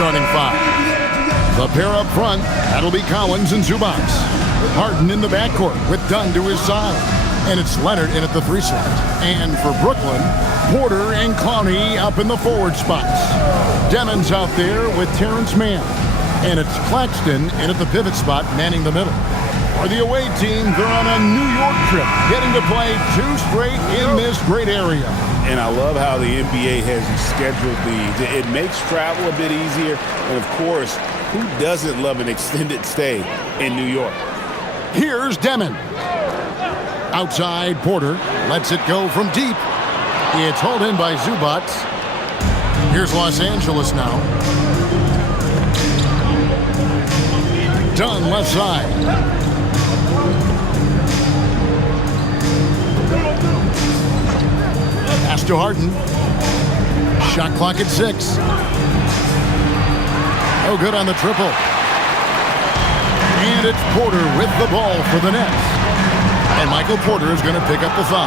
starting five. The pair up front, that'll be Collins and Zubac. Harden in the backcourt with Dunn to his side. And it's Leonard in at the 3 slot. And for Brooklyn, Porter and Clowney up in the forward spots. Demon's out there with Terrence Mann. And it's Claxton in at the pivot spot, manning the middle. For the away team, they're on a New York trip, getting to play 2 straight in this great area. And I love how the NBA has scheduled these. It makes travel a bit easier. And, of course, who doesn't love an extended stay in New York? Here's Demon. Outside, Porter lets it go from deep. It's hauled in by Zubac. Here's Los Angeles now. Dunn left side. Pass to Harden. Shot clock at 6. No good on the triple. And it's Porter with the ball for the Nets. And Michael Porter is going to pick up the foul.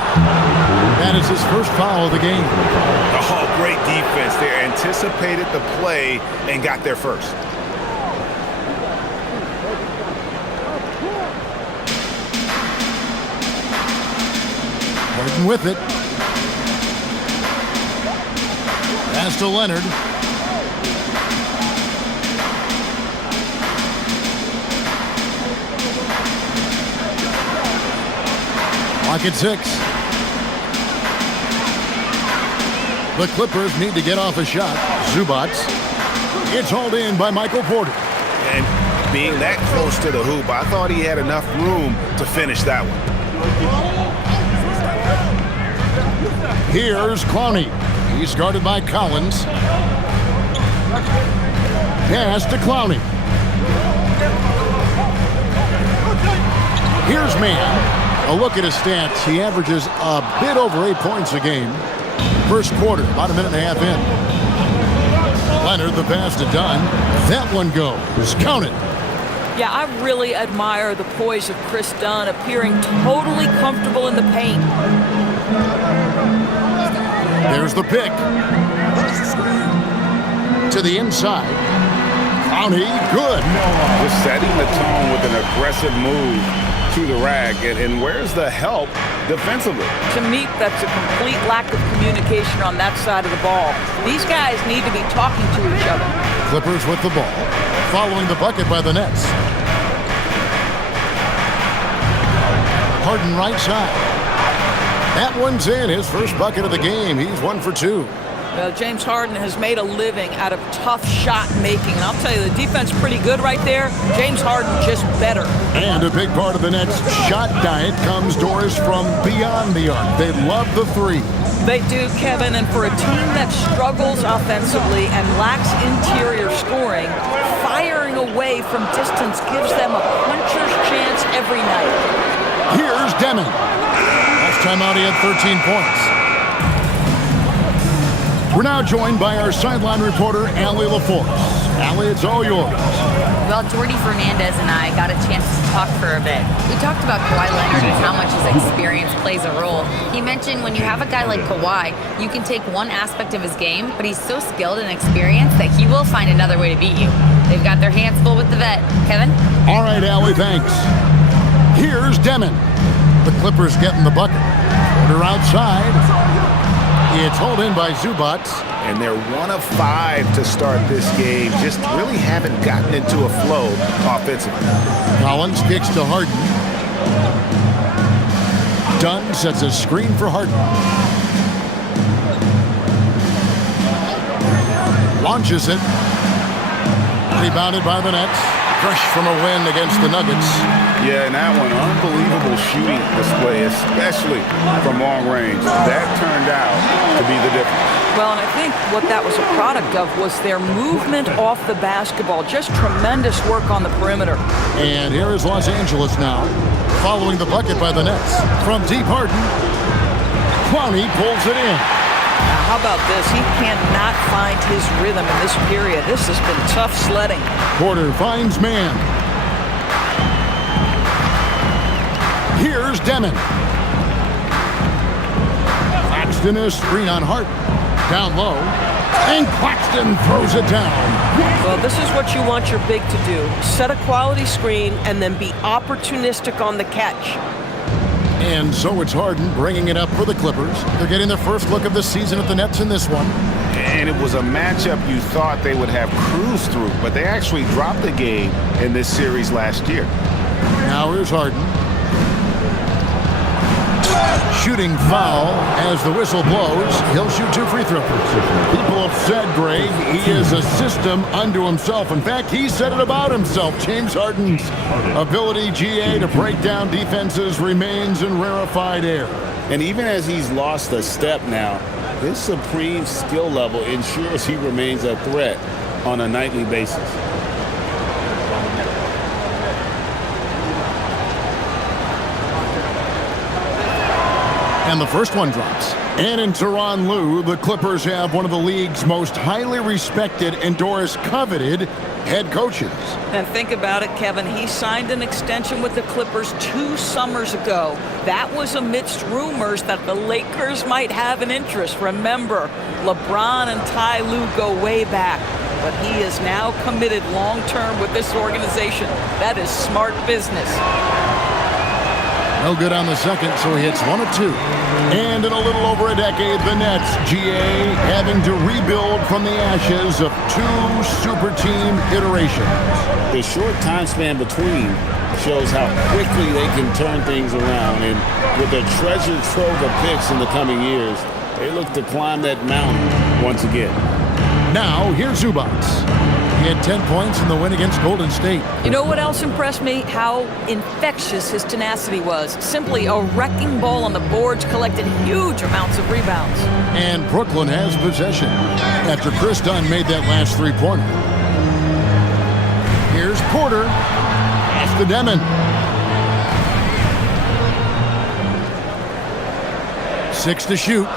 That is his first foul of the game. Oh, great defense there. Anticipated the play and got there first. Harden with it. Pass to Leonard. Clock at 6. The Clippers need to get off a shot. Zubac. It's hauled in by Michael Porter. And being that close to the hoop, I thought he had enough room to finish that one. Here's Clowney. He's guarded by Collins. Pass to Clowney. Here's Mann. A look at his stats. He averages a bit over 8 points a game. First quarter, about a minute and a half in. Leonard, the pass to Dunn. That one goes. Count it. Yeah, I really admire the poise of Chris Dunn, appearing totally comfortable in the paint. There's the pick. To the inside. Clowney, good. Just setting the tone with an aggressive move to the rack. And where's the help defensively? To me, that's a complete lack of communication on that side of the ball. These guys need to be talking to each other. Clippers with the ball, following the bucket by the Nets. Harden right side. That one's in. His first bucket of the game. He's 1 for 2. Well, James Harden has made a living out of tough shot making. And I'll tell you, the defense pretty good right there. James Harden just better. And a big part of the Nets' shot diet comes, Doris, from beyond the arc. They love the 3. They do, Kevin. And for a team that struggles offensively and lacks interior scoring, firing away from distance gives them a puncher's chance every night. Here's Demon. Last time out, he had 13 points. We're now joined by our sideline reporter, Allie LaForce. Allie, it's all yours. Well, Jordy Fernandez and I got a chance to talk for a bit. We talked about Kawhi Leonard and how much his experience plays a role. He mentioned when you have a guy like Kawhi, you can take one aspect of his game, but he's so skilled and experienced that he will find another way to beat you. They've got their hands full with the vet. Kevin? All right, Allie, thanks. Here's Demon. The Clippers getting the bucket. Porter outside. It's hauled in by Zubac. And they're 1 of 5 to start this game. Just really haven't gotten into a flow offensively. Collins kicks to Harden. Dunn sets a screen for Harden. Launches it. Rebounded by the Nets. Fresh from a win against the Nuggets. Yeah, and that one, unbelievable shooting display, especially from long range. That turned out to be the difference. Well, and I think what that was a product of was their movement off the basketball. Just tremendous work on the perimeter. And here is Los Angeles now, following the bucket by the Nets. From deep, Harden. Clowney pulls it in. Now, how about this? He cannot find his rhythm in this period. This has been tough sledding. Porter finds Mann. Here's Demon. Claxton is screen on Harden. Down low. And Claxton throws it down. Well, this is what you want your big to do. Set a quality screen and then be opportunistic on the catch. And so it's Harden bringing it up for the Clippers. They're getting their first look of the season at the Nets in this one. And it was a matchup you thought they would have cruised through, but they actually dropped the game in this series last year. Now here's Harden. Shooting foul as the whistle blows. He'll shoot 2 free throws. People have said, Greg, he is a system unto himself. In fact, he said it about himself. James Harden's ability, GA, to break down defenses remains in rarefied air. And even as he's lost a step now, his supreme skill level ensures he remains a threat on a nightly basis. And the first one drops. And in Tyronn Lue, the Clippers have one of the league's most highly respected and Doris coveted head coaches. And think about it, Kevin. He signed an extension with the Clippers 2 summers ago. That was amidst rumors that the Lakers might have an interest. Remember, LeBron and Ty Lue go way back. But he is now committed long-term with this organization. That is smart business. No good on the second, so he hits 1 of 2. And in a little over a decade, the Nets, GA, having to rebuild from the ashes of 2 super team iterations. The short time span between shows how quickly they can turn things around. And with a treasure trove of picks in the coming years, they look to climb that mountain once again. Now, here's Zubac. He had 10 points in the win against Golden State. You know what else impressed me? How infectious his tenacity was. Simply a wrecking ball on the boards, collected huge amounts of rebounds. And Brooklyn has possession after Chris Dunn made that last 3-pointer. Here's Porter. Pass to Demon. 6 to shoot.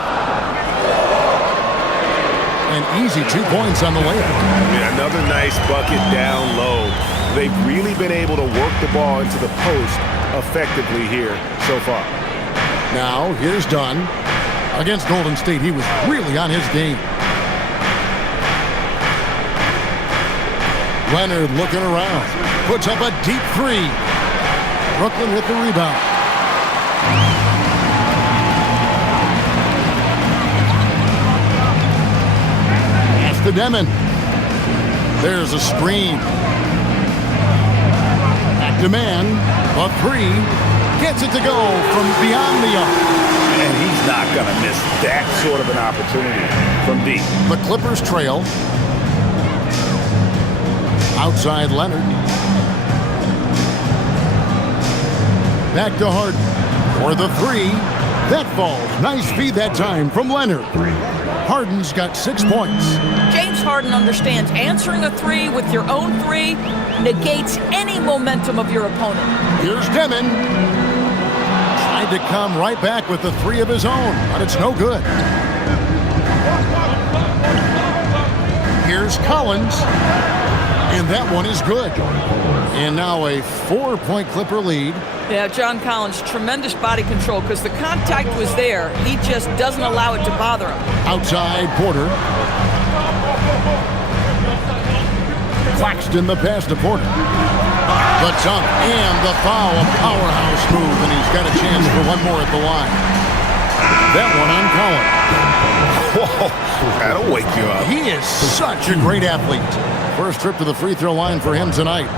An easy 2 points on the layup. Yeah, another nice bucket down low. They've really been able to work the ball into the post effectively here so far. Now, here's Dunn. Against Golden State, he was really on his game. Leonard looking around. Puts up a deep 3. Brooklyn with the rebound. To Demon. There's a screen. Back to man. A 3. Gets it to go from beyond the arc. And he's not going to miss that sort of an opportunity from deep. The Clippers trail. Outside Leonard. Back to Harden. For the 3. That falls. Nice feed that time from Leonard. Harden's got 6 points. James Harden understands answering a 3 with your own 3 negates any momentum of your opponent. Here's Demon. Tried to come right back with the 3 of his own, but it's no good. Here's Collins. And that one is good. And now a 4-point Clipper lead. Yeah, John Collins, tremendous body control because the contact was there. He just doesn't allow it to bother him. Outside Porter. Claxton the pass to Porter. The dunk and the foul, a powerhouse move, and he's got a chance for one more at the line. That one on Collins. Whoa, that'll wake you up. He is such a great athlete. First trip to the free throw line for him tonight.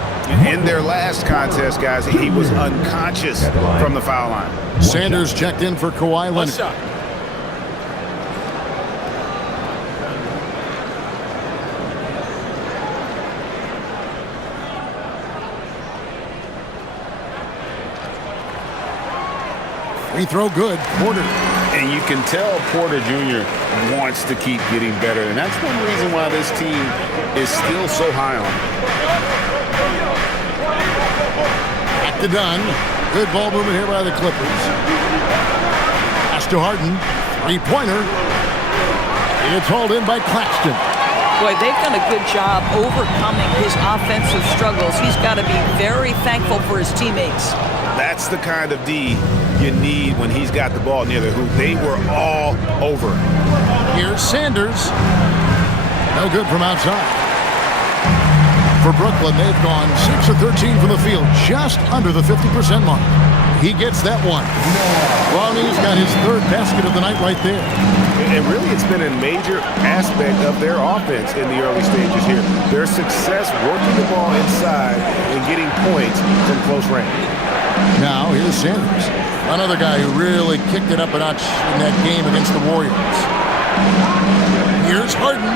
In their last contest, guys, he was unconscious from the foul line. Sanders checked in for Kawhi Leonard. Free throw good. Porter. And you can tell Porter Jr. wants to keep getting better. And that's one reason why this team is still so high on him. Back to Dunn. Good ball movement here by the Clippers. Pass to Harden. 3-pointer. It's hauled in by Claxton. Boy, they've done a good job overcoming his offensive struggles. He's got to be very thankful for his teammates. That's the kind of D you need when he's got the ball near the hoop. They were all over. Here's Sanders. No good from outside. For Brooklyn, they've gone 6 of 13 from the field, just under the 50% mark. He gets that one. Brownie's got his third basket of the night right there. And really, it's been a major aspect of their offense in the early stages here. Their success working the ball inside and getting points from close range. Now, here's Sanders, another guy who really kicked it up a notch in that game against the Warriors. Here's Harden.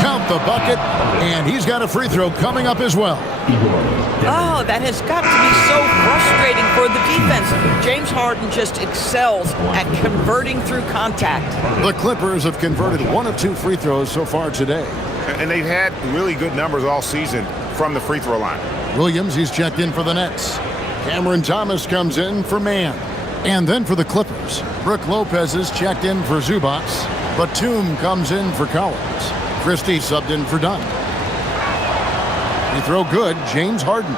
Count the bucket, and he's got a free throw coming up as well. Oh, that has got to be so frustrating for the defense. James Harden just excels at converting through contact. The Clippers have converted 1 of 2 free throws so far today. And they've had really good numbers all season from the free throw line. Williams, he's checked in for the Nets. Cameron Thomas comes in for Man. And then for the Clippers, Brook Lopez is checked in for Zubac. Batum comes in for Collins. Christie subbed in for Dunn. You throw good, James Harden.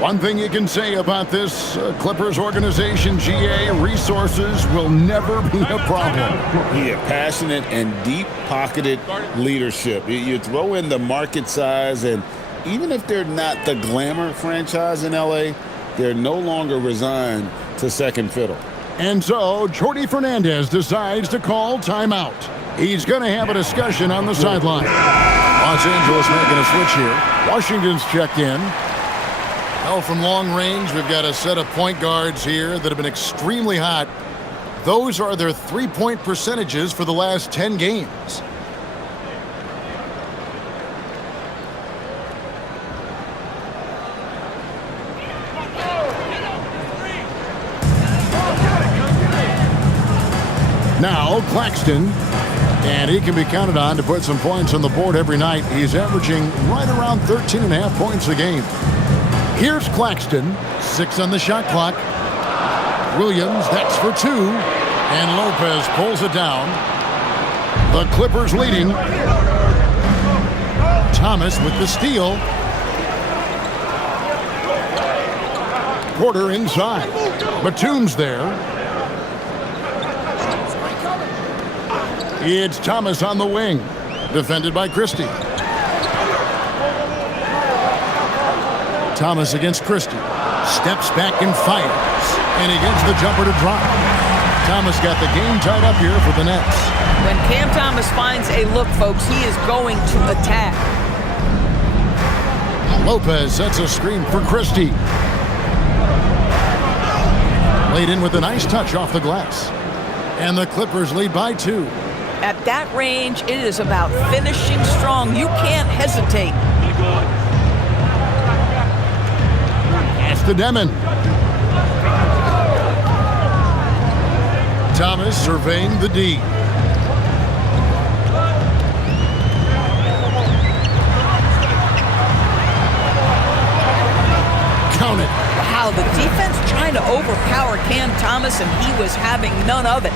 One thing you can say about this Clippers organization, GA, resources will never be a problem. Yeah, passionate and deep-pocketed leadership. You throw in the market size, and even if they're not the glamour franchise in L.A., they're no longer resigned to second fiddle. And so, Jordi Fernandez decides to call timeout. He's going to have a discussion on the sideline. Los Angeles making a switch here. Washington's checked in. Now from long range, we've got a set of point guards here that have been extremely hot. Those are their three-point percentages for the last 10 games. Now, Claxton, and he can be counted on to put some points on the board every night. He's averaging right around 13.5 points a game. Here's Claxton, 6 on the shot clock. Williams, that's for 2, and Lopez pulls it down. The Clippers leading. Thomas with the steal. Porter inside. Batum's there. It's Thomas on the wing, defended by Christie. Thomas against Christie. Steps back and fires. And he gets the jumper to drop. Thomas got the game tied up here for the Nets. When Cam Thomas finds a look, folks, he is going to attack. Lopez sets a screen for Christie. Laid in with a nice touch off the glass. And the Clippers lead by 2. At that range, it is about finishing strong. You can't hesitate. Pass to Demon. Thomas surveying the D. Count it. Wow, the defense trying to overpower Cam Thomas, and he was having none of it.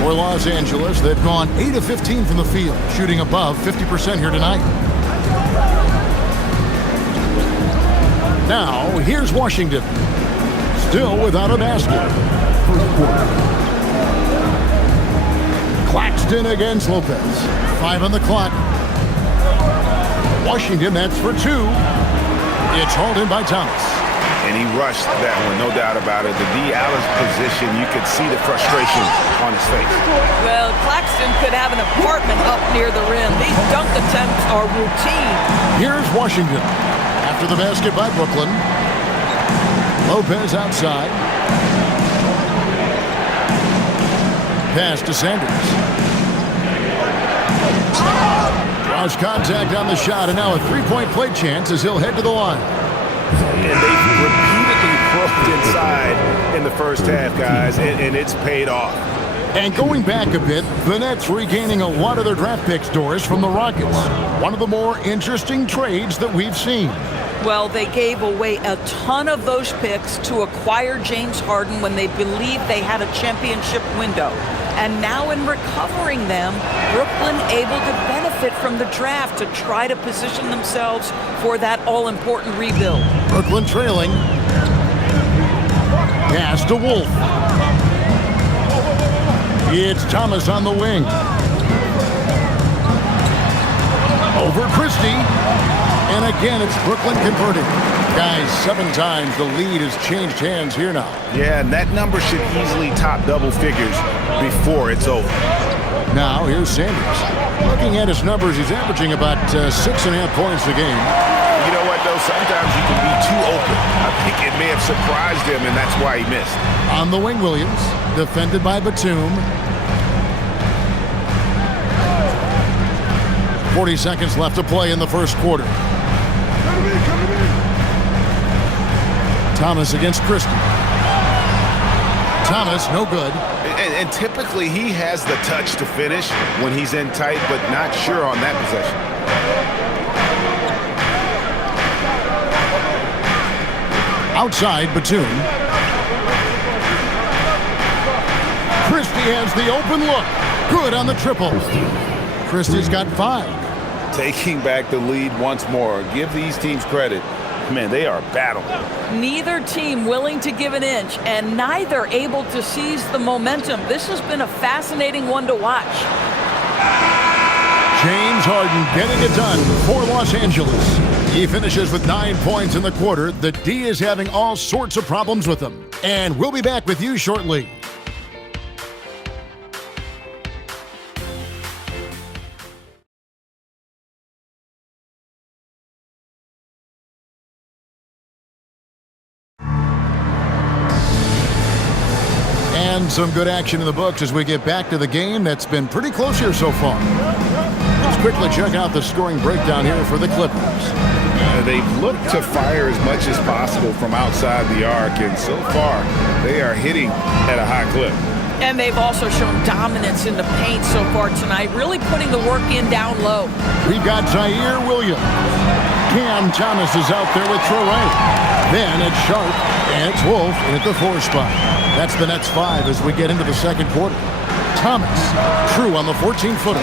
For Los Angeles, they've gone 8 of 15 from the field, shooting above 50% here tonight. Now, here's Washington, still without a basket. First quarter. Claxton against Lopez. 5 on the clock. Washington, that's for 2. It's hauled in by Thomas. And he rushed that one, no doubt about it. The D. Allen's position, you could see the frustration on his face. Well, Claxton could have an apartment up near the rim. These dunk attempts are routine. Here's Washington. After the basket by Brooklyn. Lopez outside. Pass to Sanders. Draws contact on the shot, and now a three-point play chance as he'll head to the line. And they repeatedly broke inside in the first half, guys, and it's paid off. And going back a bit, the Nets regaining a lot of their draft picks, Doris, from the Rockets. One of the more interesting trades that we've seen. Well, they gave away a ton of those picks to acquire James Harden when they believed they had a championship window. And now in recovering them, Brooklyn able to benefit from the draft to try to position themselves for that all-important rebuild. Brooklyn trailing. Pass to Wolf. It's Thomas on the wing. Over Christie. And again, it's Brooklyn converting. Guys, 7 times the lead has changed hands here now. Yeah, and that number should easily top double figures before it's over. Now, here's Sanders. Looking at his numbers, he's averaging about 6.5 points a game. You know what, though? Sometimes you can be too open. I think it may have surprised him, and that's why he missed. On the wing, Williams, defended by Batum. 40 seconds left to play in the first quarter. Thomas against Christie. Thomas, no good. And typically he has the touch to finish when he's in tight, but not sure on that possession. Outside, Batum. Christie has the open look. Good on the triple. Christie's got 5. Taking back the lead once more. Give these teams credit. Man, they are battling. Neither team willing to give an inch, and neither able to seize the momentum. This has been a fascinating one to watch. James Harden getting it done for Los Angeles. He finishes with 9 points in the quarter. The D is having all sorts of problems with him. And we'll be back with you shortly. And some good action in the books as we get back to the game that's been pretty close here so far. Let's quickly check out the scoring breakdown here for the Clippers. They've looked to fire as much as possible from outside the arc, and so far they are hitting at a high clip. And they've also shown dominance in the paint so far tonight, really putting the work in down low. We've got Zaire Williams. Cam Thomas is out there with Traore. Then it's Sharp, and it's Wolf in at the 4 spot. That's the Nets 5 as we get into the second quarter. Thomas, True on the 14-footer.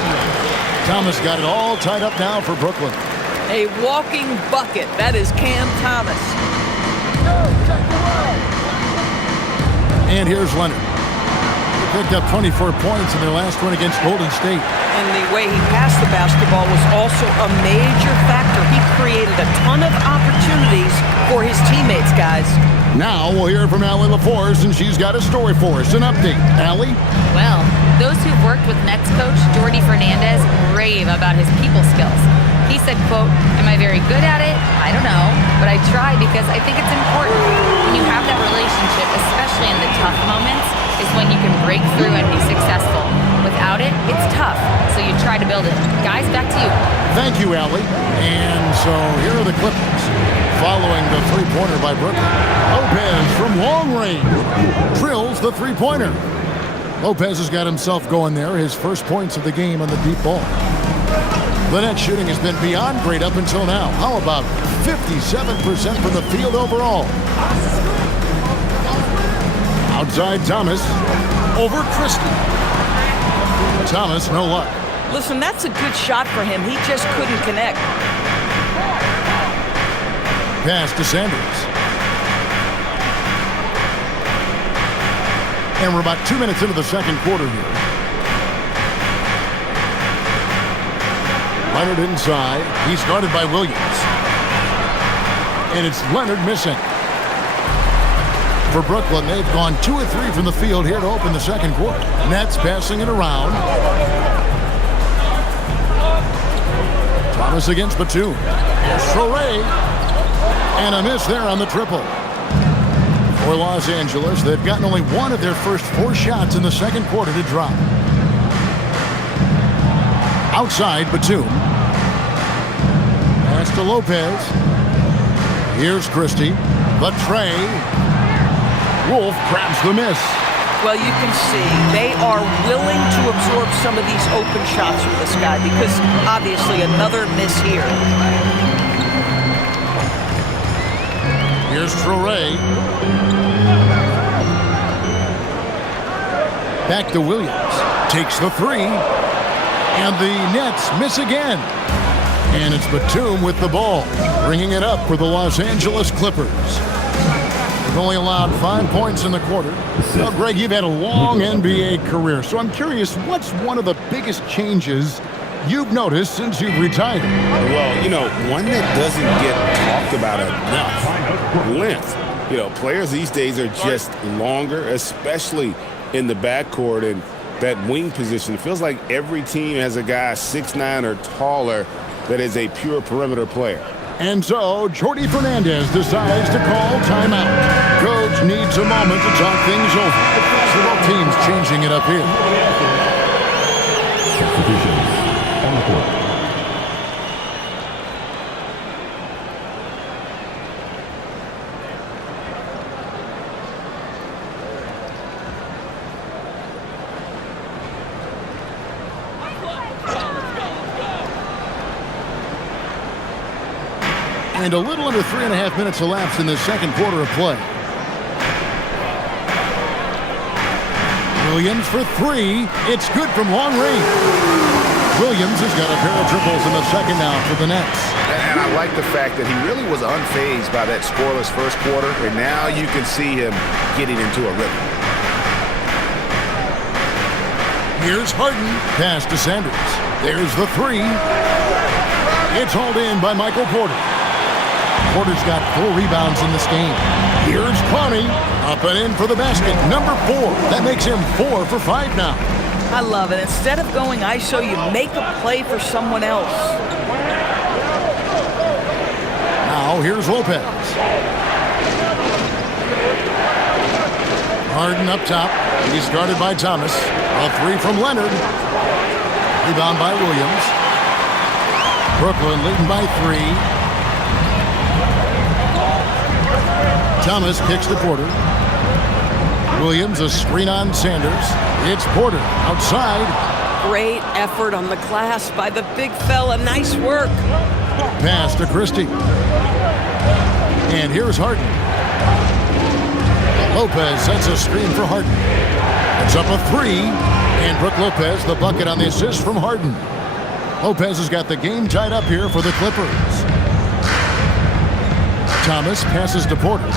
Thomas got it all tied up now for Brooklyn. A walking bucket. That is Cam Thomas. And here's Leonard. He picked up 24 points in their last one against Golden State. And the way he passed the basketball was also a major factor. He created a ton of opportunities for his teammates, guys. Now we'll hear from Allie LaForce, and she's got a story for us. An update. Allie? Well, those who've worked with Nets coach Jordi Fernandez rave about his people skills. He said, quote, "Am I very good at it? I don't know, but I try because I think it's important. When you have that relationship, especially in the tough moments, is when you can break through and be successful. Without it, it's tough, so you try to build it." Guys, back to you. Thank you, Allie. And so here are the Clippers. Following the three-pointer by Brooklyn. Lopez from long range drills the three-pointer. Lopez has got himself going there. His first points of the game on the deep ball. The net shooting has been beyond great up until now. How about 57% from the field overall? Outside Thomas. Over Christie. Thomas, no luck. Listen, that's a good shot for him. He just couldn't connect. Pass to Sanders. And we're about 2 minutes into the second quarter here. Leonard inside. He's guarded by Williams. And it's Leonard missing. For Brooklyn, they've gone 2 of 3 from the field here to open the second quarter. Nets passing it around. Thomas against Batum. There's Traore. And a miss there on the triple. For Los Angeles, they've gotten only 1 of their first 4 shots in the second quarter to drop. Outside, Batum. Pass to Lopez. Here's Christie. The tray. Wolf grabs the miss. Well, you can see they are willing to absorb some of these open shots from this guy because obviously another miss here. Here's Traore. Back to Williams. Takes the 3. And the Nets miss again. And it's Batum with the ball, bringing it up for the Los Angeles Clippers. They've only allowed 5 points in the quarter. Now, Greg, you've had a long NBA career, so I'm curious, what's one of the biggest changes you've noticed since you've retired? Well, you know, one that doesn't get talked about enough, length. Players these days are just longer, especially in the backcourt and that wing position. It feels like every team has a guy 6'9" or taller that is a pure perimeter player. And so, Jordi Fernandez decides to call timeout. Coach needs a moment to talk things over. So both teams changing it up here. Substitutions on the court. And a little under 3.5 minutes elapsed in the second quarter of play. Williams for three. It's good from long range. Williams has got a pair of triples in the second now for the Nets. And I like the fact that he really was unfazed by that scoreless first quarter, and now you can see him getting into a rhythm. Here's Harden. Pass to Sanders. There's the three. It's hauled in by Michael Porter. Porter's got 4 rebounds in this game. Here's Connie. Up and in for the basket. Number 4. That makes him 4 for 5 now. I love it. Instead of going ISO, you make a play for someone else. Now here's Lopez. Harden up top. He's guarded by Thomas. A 3 from Leonard. Rebound by Williams. Brooklyn leading by 3. Thomas kicks to Porter. Williams a screen on Sanders. It's Porter outside. Great effort on the glass by the big fella. Nice work. Pass to Christie. And here's Harden. Lopez sets a screen for Harden. It's up a 3. And Brook Lopez the bucket on the assist from Harden. Lopez has got the game tied up here for the Clippers. Thomas passes to Porter.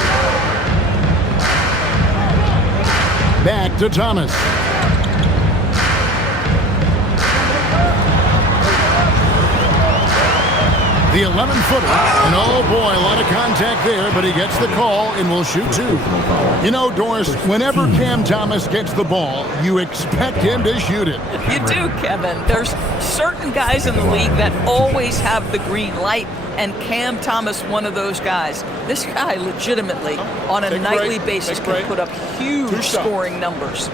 Back to Thomas. The 11-footer. And oh boy, a lot of contact there, but he gets the call and will shoot 2. You know, Doris, whenever Cam Thomas gets the ball, you expect him to shoot it. You do, Kevin. There's certain guys in the league that always have the green light, and Cam Thomas, one of those guys. This guy legitimately, on a nightly basis, can put up huge scoring numbers.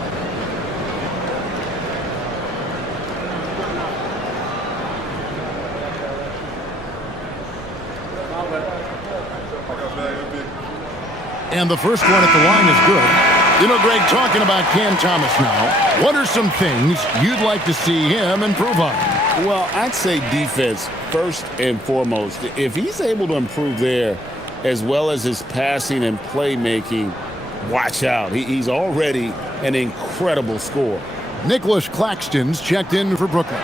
And the first one at the line is good. You know, Greg, talking about Cam Thomas now, what are some things you'd like to see him improve on? Well, I'd say defense first and foremost. If he's able to improve there, as well as his passing and playmaking, watch out. He's already an incredible scorer. Nicholas Claxton's checked in for Brooklyn.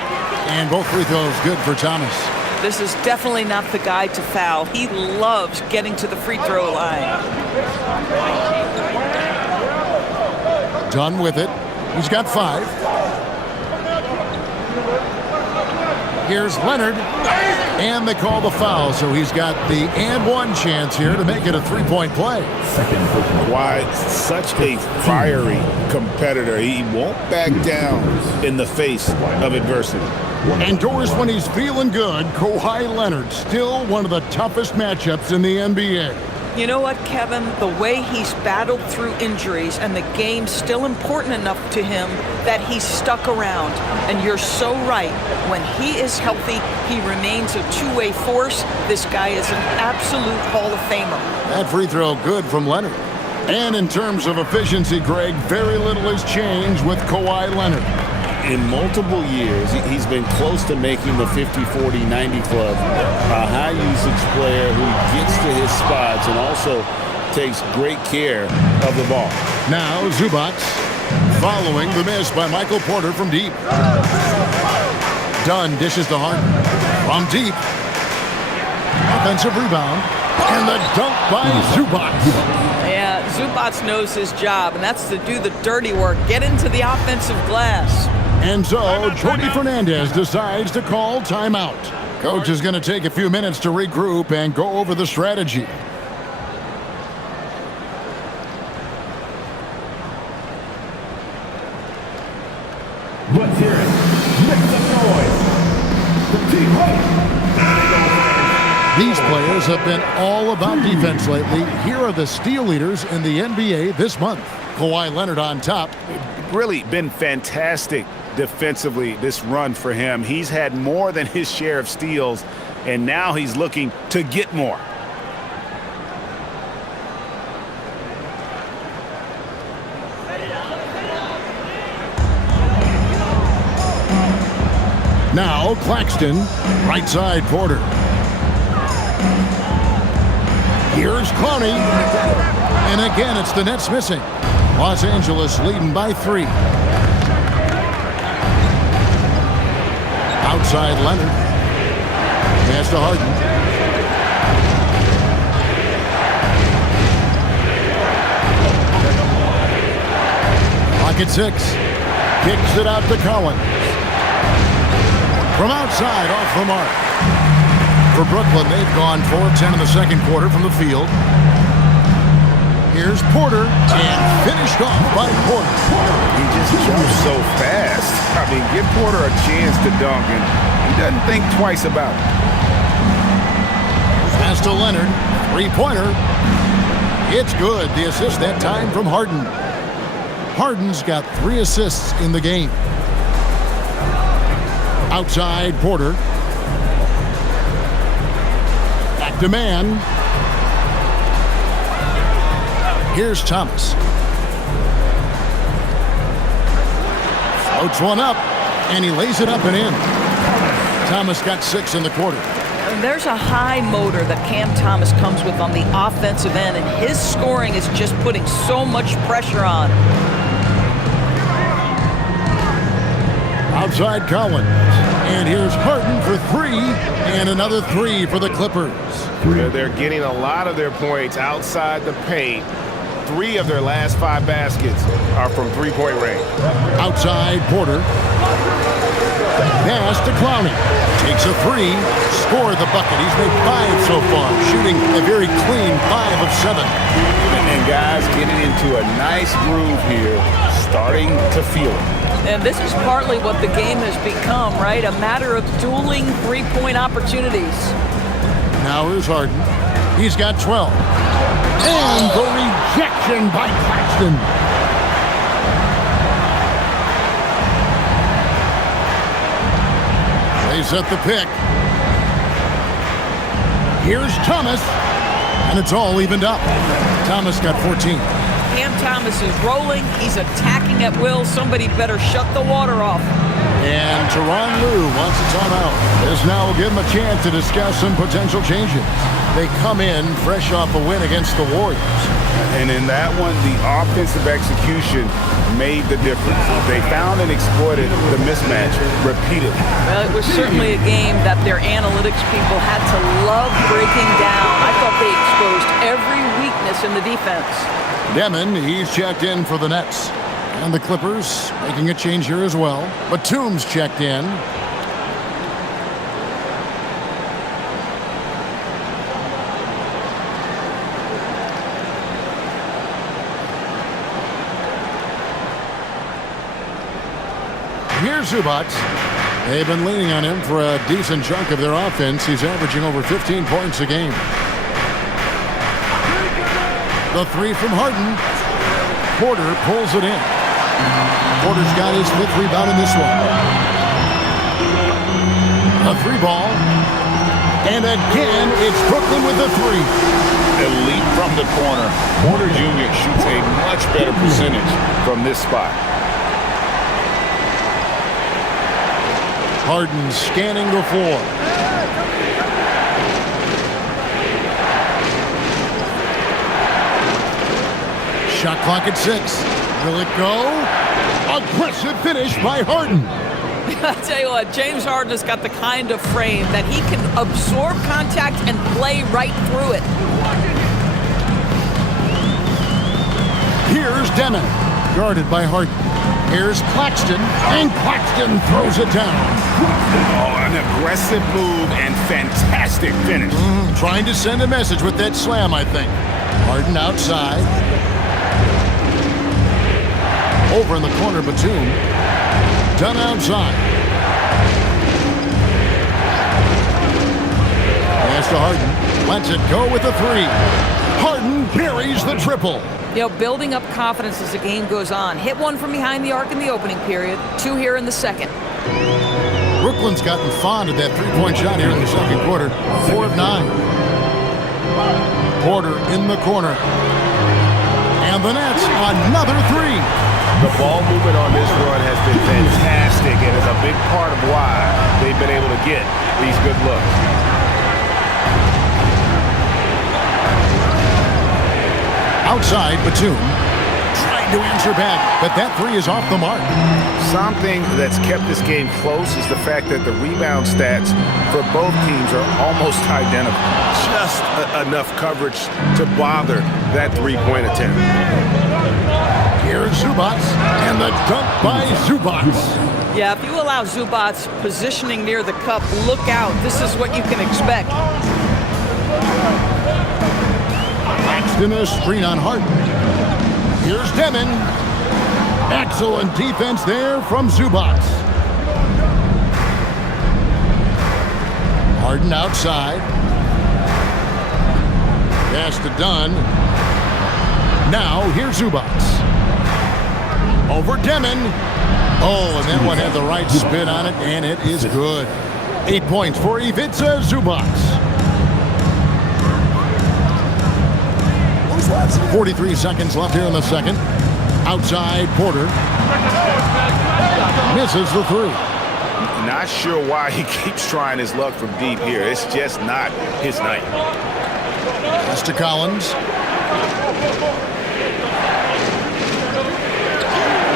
And both free throws good for Thomas. This is definitely not the guy to foul. He loves getting to the free throw line. Done with it. He's got 5. Here's Leonard. And they call the foul, so he's got the and one chance here to make it a 3-point play. Why, such a fiery competitor. He won't back down in the face of adversity. And Doris, when he's feeling good, Kawhi Leonard, still one of the toughest matchups in the NBA. You know what, Kevin? The way he's battled through injuries and the game's still important enough to him that he's stuck around. And you're so right. When he is healthy, he remains a two-way force. This guy is an absolute Hall of Famer. That free throw good from Leonard. And in terms of efficiency, Greg, very little has changed with Kawhi Leonard. In multiple years, he's been close to making the 50-40-90 club. A high-usage player who gets to his spots and also takes great care of the ball. Now Zubac following the miss by Michael Porter from deep. Dunn dishes to Harden from deep. Offensive rebound. And the dunk by Zubac. Yeah, Zubac knows his job, and that's to do the dirty work. Get into the offensive glass. And so, Jordy Fernandez decides to call timeout. Coach is going to take a few minutes to regroup and go over the strategy. Let's hear it. Make some noise. The team fight. These players have been all about defense lately. Here are the steal leaders in the NBA this month. Kawhi Leonard on top. Really been fantastic defensively this run for him. He's had more than his share of steals, and now he's looking to get more. Now Claxton, right side Porter. Here's Clowney. And again, it's the Nets missing. Los Angeles leading by 3. Outside Leonard. Pass to Harden. Pocket 6. Kicks it out to Collins. From outside, off the mark. For Brooklyn, they've gone 4-10 in the second quarter from the field. Here's Porter, and finished off by Porter. He just jumps so fast. I mean, give Porter a chance to dunk, and he doesn't think twice about it. Pass to Leonard, three-pointer. It's good. The assist that time from Harden. Harden's got 3 assists in the game. Outside Porter. Back to man. Here's Thomas. Floats one up, and he lays it up and in. Thomas got 6 in the quarter. And there's a high motor that Cam Thomas comes with on the offensive end, and his scoring is just putting so much pressure on. Outside Collins. And here's Harden for 3, and another 3 for the Clippers. They're getting a lot of their points outside the paint. 3 of their last 5 baskets are from three-point range. Outside Porter. Pass to Clowney. Takes a 3. Scored the bucket. He's made 5 so far. Shooting a very clean 5 of 7. And guys getting into a nice groove here. Starting to feel it. And this is partly what the game has become, right? A matter of dueling three-point opportunities. Now here's Harden. He's got 12. And the rejection by Claxton. They set the pick. Here's Thomas. And it's all evened up. Thomas got 14. Cam Thomas is rolling. He's attacking at will. Somebody better shut the water off. And Tyronn Lue wants a timeout. This now will give him a chance to discuss some potential changes. They come in fresh off a win against the Warriors. And in that one, the offensive execution made the difference. They found and exploited the mismatch repeatedly. Well, it was certainly a game that their analytics people had to love breaking down. I thought they exposed every weakness in the defense. Demon, he's checked in for the Nets. And the Clippers making a change here as well. Batum's checked in. Here's Zubac. They've been leaning on him for a decent chunk of their offense. He's averaging over 15 points a game. The 3 from Harden. Porter pulls it in. Porter's got his 5th rebound in this one. A 3 ball. And again, it's Brooklyn with the 3. Elite from the corner. Porter Jr. shoots a much better percentage from this spot. Harden scanning the floor. Shot clock at 6. Will it go? Aggressive finish by Harden. I'll tell you what, James Harden has got the kind of frame that he can absorb contact and play right through it. Here's Demon, guarded by Harden. Here's Claxton, and Claxton throws it down. Oh, an aggressive move and fantastic finish. Trying to send a message with that slam, I think. Harden outside. Over in the corner, Batum. Done outside. Pass to Harden. Lets it go with a three. Harden buries the triple. You know, building up confidence as the game goes on. Hit one from behind the arc in the opening period. 2 here in the second. Brooklyn's gotten fond of that three-point shot here in the second quarter. 4 of 9. Porter in the corner. And the Nets, another three. The ball movement on this run has been fantastic and is a big part of why they've been able to get these good looks. Outside, Batum trying to answer back, but that three is off the mark. Something that's kept this game close is the fact that the rebound stats for both teams are almost identical. Just enough coverage to bother that three-point attempt. Here's Zubac, and the dunk by Zubac. Yeah, if you allow Zubac's positioning near the cup, look out. This is what you can expect. Claxton a screen on Harden. Here's Demon. Excellent defense there from Zubac. Harden outside. Pass to Dunn. Now here's Zubac. Over Demon. Oh, and that one had the right spin on it, and it is good. 8 points for Ivica Zubac. 43 seconds left here in the second. Outside, Porter. Misses the three. Not sure why he keeps trying his luck from deep here. It's just not his night. Pass to Collins.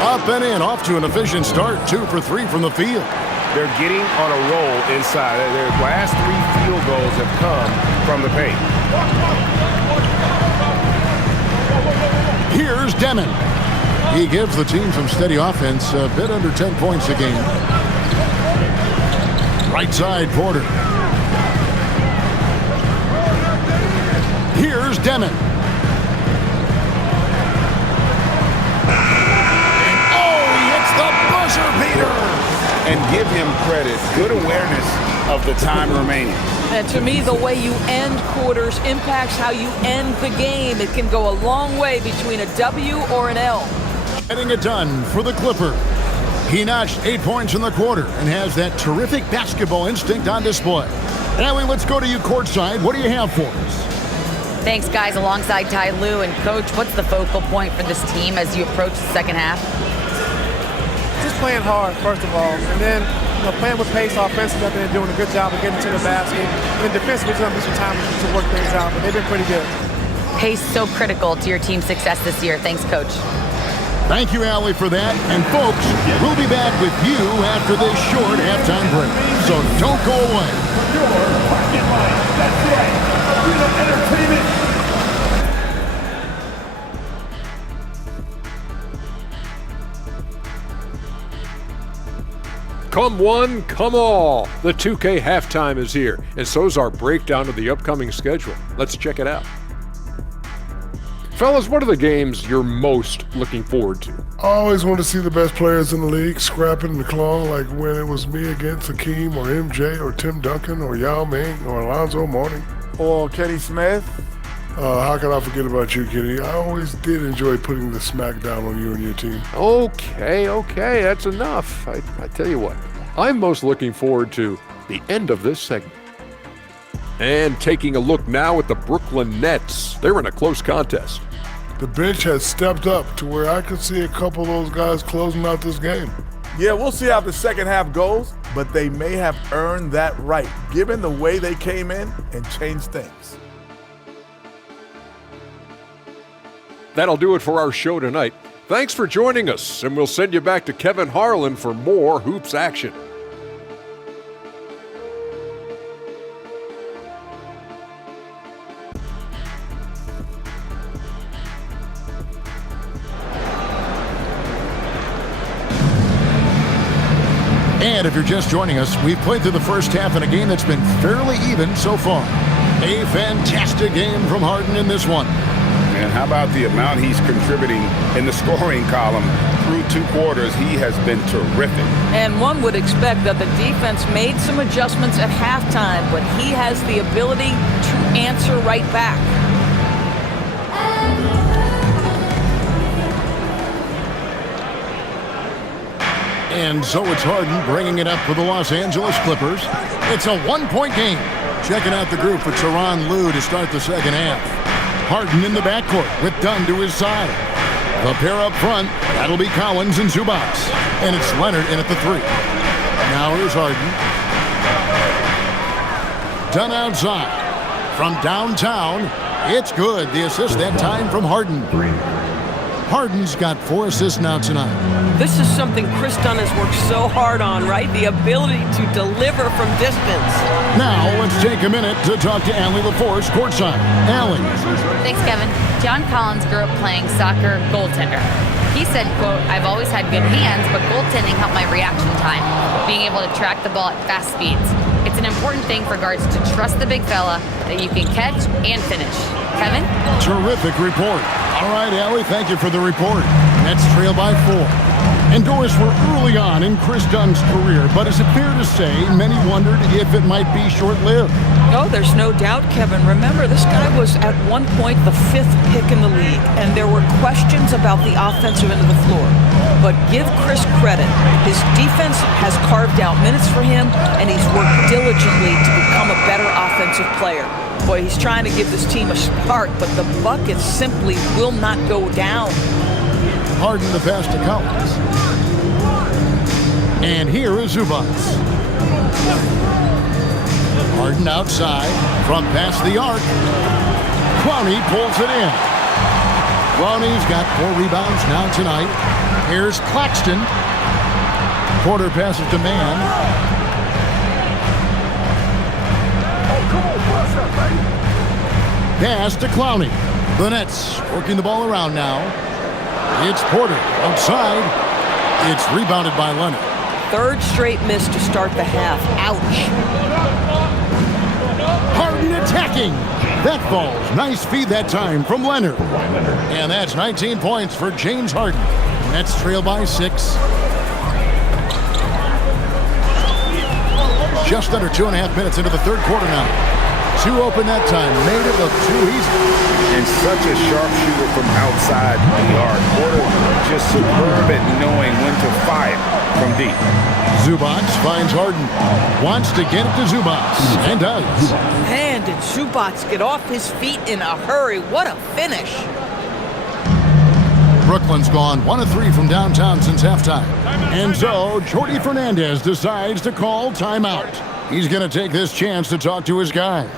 Up and in, off to an efficient start. 2 for 3 from the field. They're getting on a roll inside. Their last 3 field goals have come from the paint. Here's Demon. He gives the team some steady offense, a bit under 10 points a game. Right side, Porter. Here's Demon. And oh, he hits the buzzer beater. And give him credit. Good awareness of the time remaining. And to me, the way you end quarters impacts how you end the game. It can go a long way between a W or an L. Getting it done for the Clipper. He notched 8 points in the quarter and has that terrific basketball instinct on display. Ellie, let's go to you courtside. What do you have for us? Thanks, guys. Alongside Ty Lue and Coach, what's the focal point for this team as you approach the second half? Just playing hard, first of all, and then playing with pace offensively. They're doing a good job of getting to the basket. And then defensively, it's going to be some time to work things out, but they've been pretty good. Pace so critical to your team's success this year. Thanks, Coach. Thank you, Allie, for that. And, folks, we'll be back with you after this short halftime break. So don't go away. That's right. Freedom Entertainment. Come one, come all. The 2K halftime is here, and so's our breakdown of the upcoming schedule. Let's check it out. Fellas, what are the games you're most looking forward to? I always want to see the best players in the league scrapping and clawing, like when it was me against Hakeem or MJ or Tim Duncan or Yao Ming or Alonzo Mourning. Or Kenny Smith. How can I forget about you, Kenny? I always did enjoy putting the smack down on you and your team. Okay, that's enough. I tell you what, I'm most looking forward to the end of this segment. And taking a look now at the Brooklyn Nets. They're in a close contest. The bench has stepped up to where I could see a couple of those guys closing out this game. Yeah, we'll see how the second half goes, but they may have earned that right, given the way they came in and changed things. That'll do it for our show tonight. Thanks for joining us, and we'll send you back to Kevin Harlan for more hoops action. And if you're just joining us, we've played through the first half in a game that's been fairly even so far. A fantastic game from Harden in this one. And how about the amount he's contributing in the scoring column through 2 quarters? He has been terrific. And one would expect that the defense made some adjustments at halftime, but he has the ability to answer right back. And so it's Harden bringing it up for the Los Angeles Clippers. It's a 1-point game. Checking out the group for Tyronn Lue to start the second half. Harden in the backcourt with Dunn to his side. The pair up front, that'll be Collins and Zubac. And it's Leonard in at the 3. Now here's Harden. Dunn outside. From downtown, it's good. The assist that time from Harden. Harden's got 4 assists now tonight. This is something Chris Dunn has worked so hard on, right? The ability to deliver from distance. Now let's take a minute to talk to Allie LaForce courtside. Allie. Thanks, Kevin. John Collins grew up playing soccer goaltender. He said, quote, "I've always had good hands, but goaltending helped my reaction time, being able to track the ball at fast speeds. It's an important thing for guards to trust the big fella that you can catch and finish." Kevin? Terrific report. All right, Allie, thank you for the report. Nets trail by 4. And Doris, we're early on in Chris Dunn's career, but is it fair to say many wondered if it might be short-lived? Oh, there's no doubt, Kevin. Remember, this guy was at one point the 5th pick in the league, and there were questions about the offensive end of the floor. But give Chris credit. His defense has carved out minutes for him, and he's worked diligently to become a better offensive player. Boy, he's trying to give this team a spark, but the bucket simply will not go down. Harden the pass to Collins. And here is Zubac. Harden outside from past the arc. Clowney pulls it in. Clowney's got 4 rebounds now tonight. Here's Claxton. Porter passes to Mann. Pass to Clowney. The Nets working the ball around now. It's Porter outside. It's rebounded by Leonard. 3rd straight miss to start the half. Ouch. Harden attacking. That falls. Nice feed that time from Leonard. And that's 19 points for James Harden. Nets trail by 6. Just under 2.5 minutes into the 3rd quarter now. 2 open that time. Made it look too easy. And such a sharpshooter from outside the arc. Porter just superb at knowing when to fire from deep. Zubac finds Harden. Wants to get it to Zubac. And does. Man, did Zubac get off his feet in a hurry. What a finish. Brooklyn's gone 1 of 3 from downtown since halftime. And so, Jordi Fernandez decides to call timeout. He's going to take this chance to talk to his guys.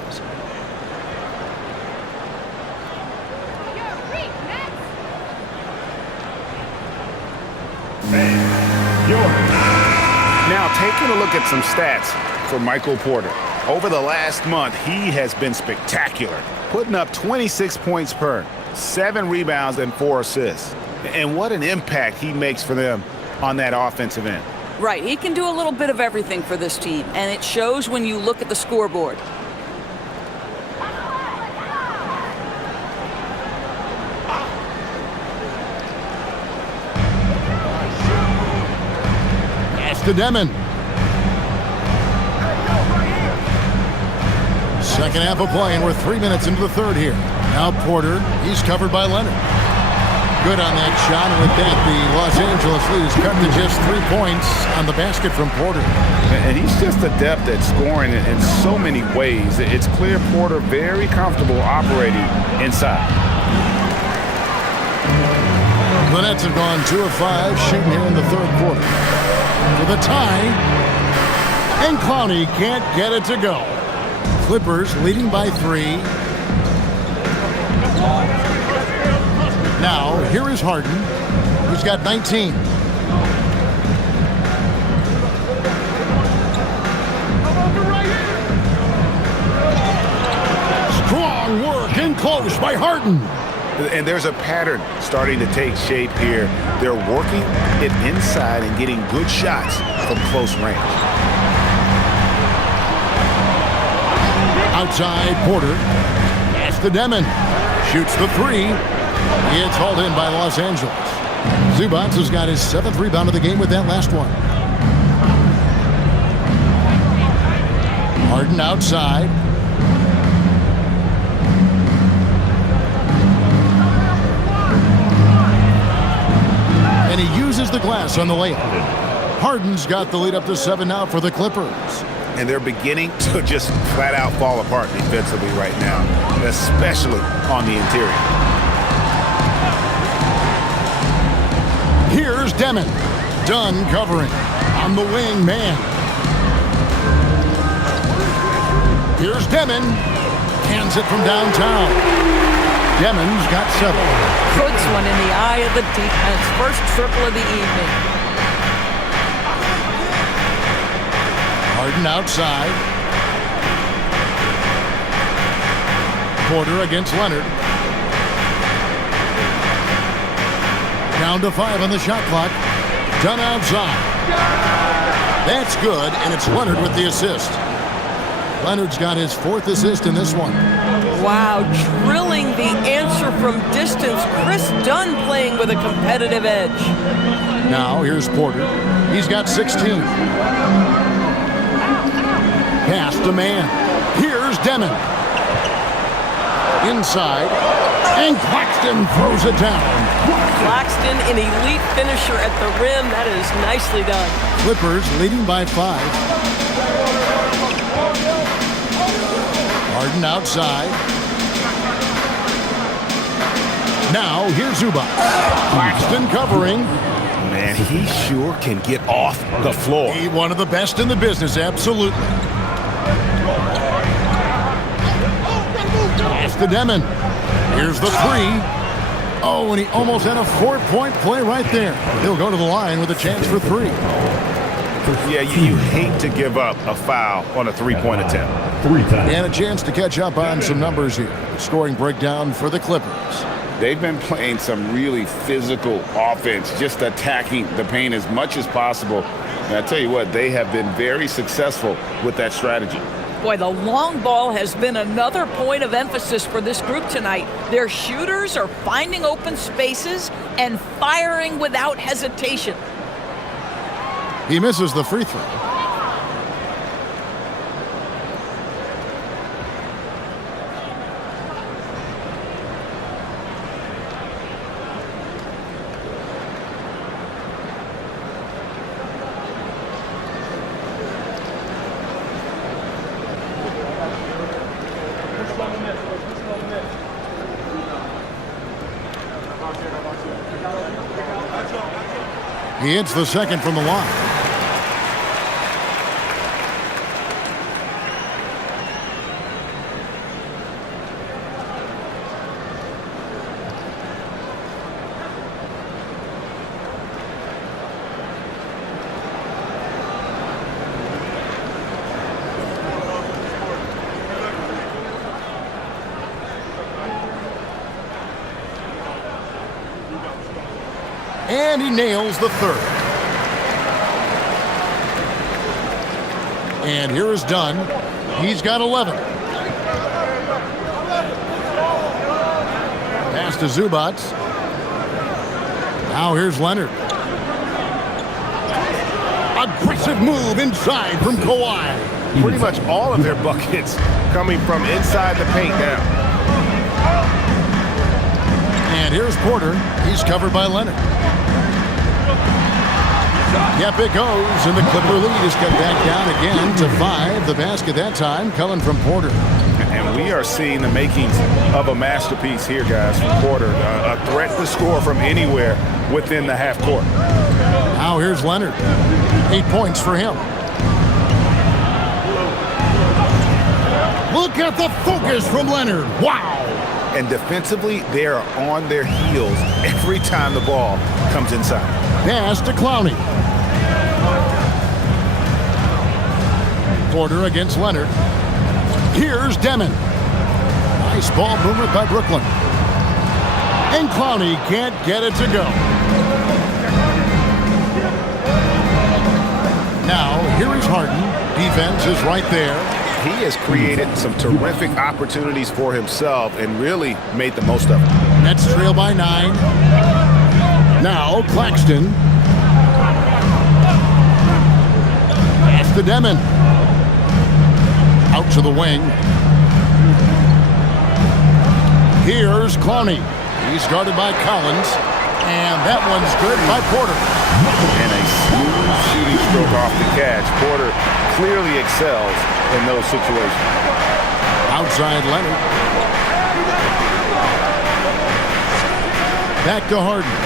Now, taking a look at some stats for Michael Porter. Over the last month, he has been spectacular, putting up 26 points per, 7 rebounds, and 4 assists. And what an impact he makes for them on that offensive end. Right, he can do a little bit of everything for this team, and it shows when you look at the scoreboard. Pass to Demon. Second half of play, and we're 3 minutes into the 3rd here. Now Porter, he's covered by Leonard. Good on that shot, and with that, the Los Angeles lead is cut to just 3 points on the basket from Porter. And he's just adept at scoring in so many ways. It's clear Porter very comfortable operating inside. The Nets have gone 2 of 5 shooting here in the 3rd quarter. With a tie, and Clowney can't get it to go. Clippers leading by 3. Now, here is Harden, who's got 19. Strong work in close by Harden. And there's a pattern starting to take shape here. They're working it inside and getting good shots from close range. Outside, Porter. Pass to Demon. Shoots the three. It's hauled in by Los Angeles. Zubac has got his 7th rebound of the game with that last one. Harden outside. And he uses the glass on the layup. Harden's got the lead up to 7 now for the Clippers. And they're beginning to just flat out fall apart defensively right now, especially on the interior. Here's Demon. Dunn covering on the wing man. Here's Demon. Hands it from downtown. Demon's got 7. Puts one in the eye of the defense. First triple of the evening. Harden outside. Porter against Leonard. Down to 5 on the shot clock. Dunn outside. That's good, and it's Leonard with the assist. Leonard's got his 4th assist in this one. Wow, drilling the answer from distance. Chris Dunn playing with a competitive edge. Now here's Porter. He's got 16. Pass to man. Here's Demon. Inside. And Claxton throws it down. Claxton, an elite finisher at the rim. That is nicely done. Clippers leading by 5. Harden outside. Now here's Zubac. Claxton covering. Man, he sure can get off the floor. He's one of the best in the business, absolutely. Pass to Demon. Here's the 3. Oh, and he almost had a 4-point play right there. He'll go to the line with a chance for 3. Yeah, you hate to give up a foul on a 3-point attempt. 3 times. And a chance to catch up on some numbers here. Scoring breakdown for the Clippers. They've been playing some really physical offense, just attacking the paint as much as possible. And I tell you what, they have been very successful with that strategy. Boy, the long ball has been another point of emphasis for this group tonight. Their shooters are finding open spaces and firing without hesitation. He misses the free throw. He hits the second from the line. And he nails the 3rd. And here is Dunn. He's got 11. Pass to Zubac. Now here's Leonard. Aggressive move inside from Kawhi. Pretty much all of their buckets coming from inside the paint now. And here's Porter. He's covered by Leonard. Yep, it goes, and the Clipper lead is cut back down again to 5. The basket that time coming from Porter. And we are seeing the makings of a masterpiece here, guys, from Porter. A threat to score from anywhere within the half court. Now here's Leonard. 8 points for him. Look at the focus from Leonard. Wow. And defensively, they are on their heels every time the ball comes inside. Pass to Clowney. Porter against Leonard. Here's Demon. Nice ball movement by Brooklyn. And Clowney can't get it to go. Now, here is Harden. Defense is right there. He has created some terrific opportunities for himself and really made the most of it. Nets trail by 9. Now, Claxton. Pass to Demon. Out to the wing. Here's Clowney. He's guarded by Collins. And that one's good by Porter. And a smooth shooting stroke off the catch. Porter clearly excels in those situations. Outside Leonard. Back to Harden.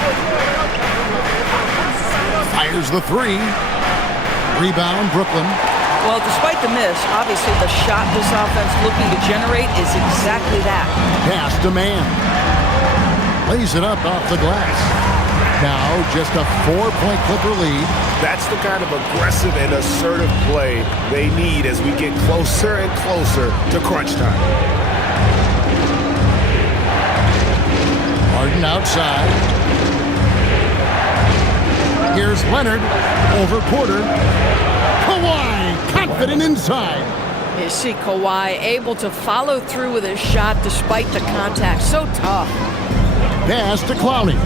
Fires the 3. Rebound, Brooklyn. Well, despite the miss, obviously the shot this offense looking to generate is exactly that. Pass to Man. Lays it up off the glass. Now just a 4-point Clipper lead. That's the kind of aggressive and assertive play they need as we get closer and closer to crunch time. Harden outside. Here's Leonard over Porter. Kawhi confident inside. You see Kawhi able to follow through with his shot despite the contact. So tough. Pass to Clowney.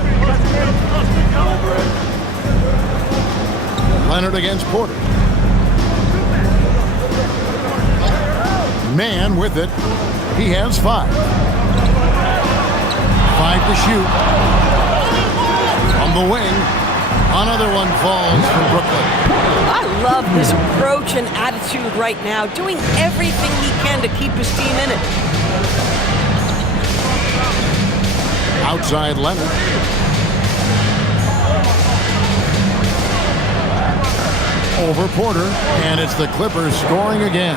Leonard against Porter. Man with it. He has 5. 5 to shoot. From the wing. Another one falls from Brooklyn. I love his approach and attitude right now, doing everything he can to keep his team in it. Outside Leonard. Over Porter, and it's the Clippers scoring again.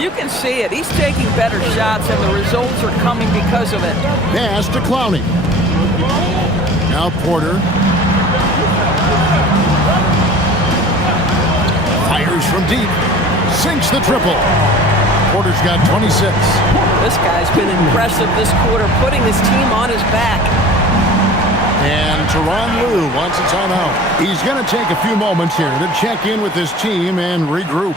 You can see it. He's taking better shots, and the results are coming because of it. Pass to Clowney. Now Porter. Fires from deep. Sinks the triple. Porter's got 26. This guy's been impressive this quarter, putting his team on his back. And Tyronn Lue wants a timeout. He's going to take a few moments here to check in with his team and regroup.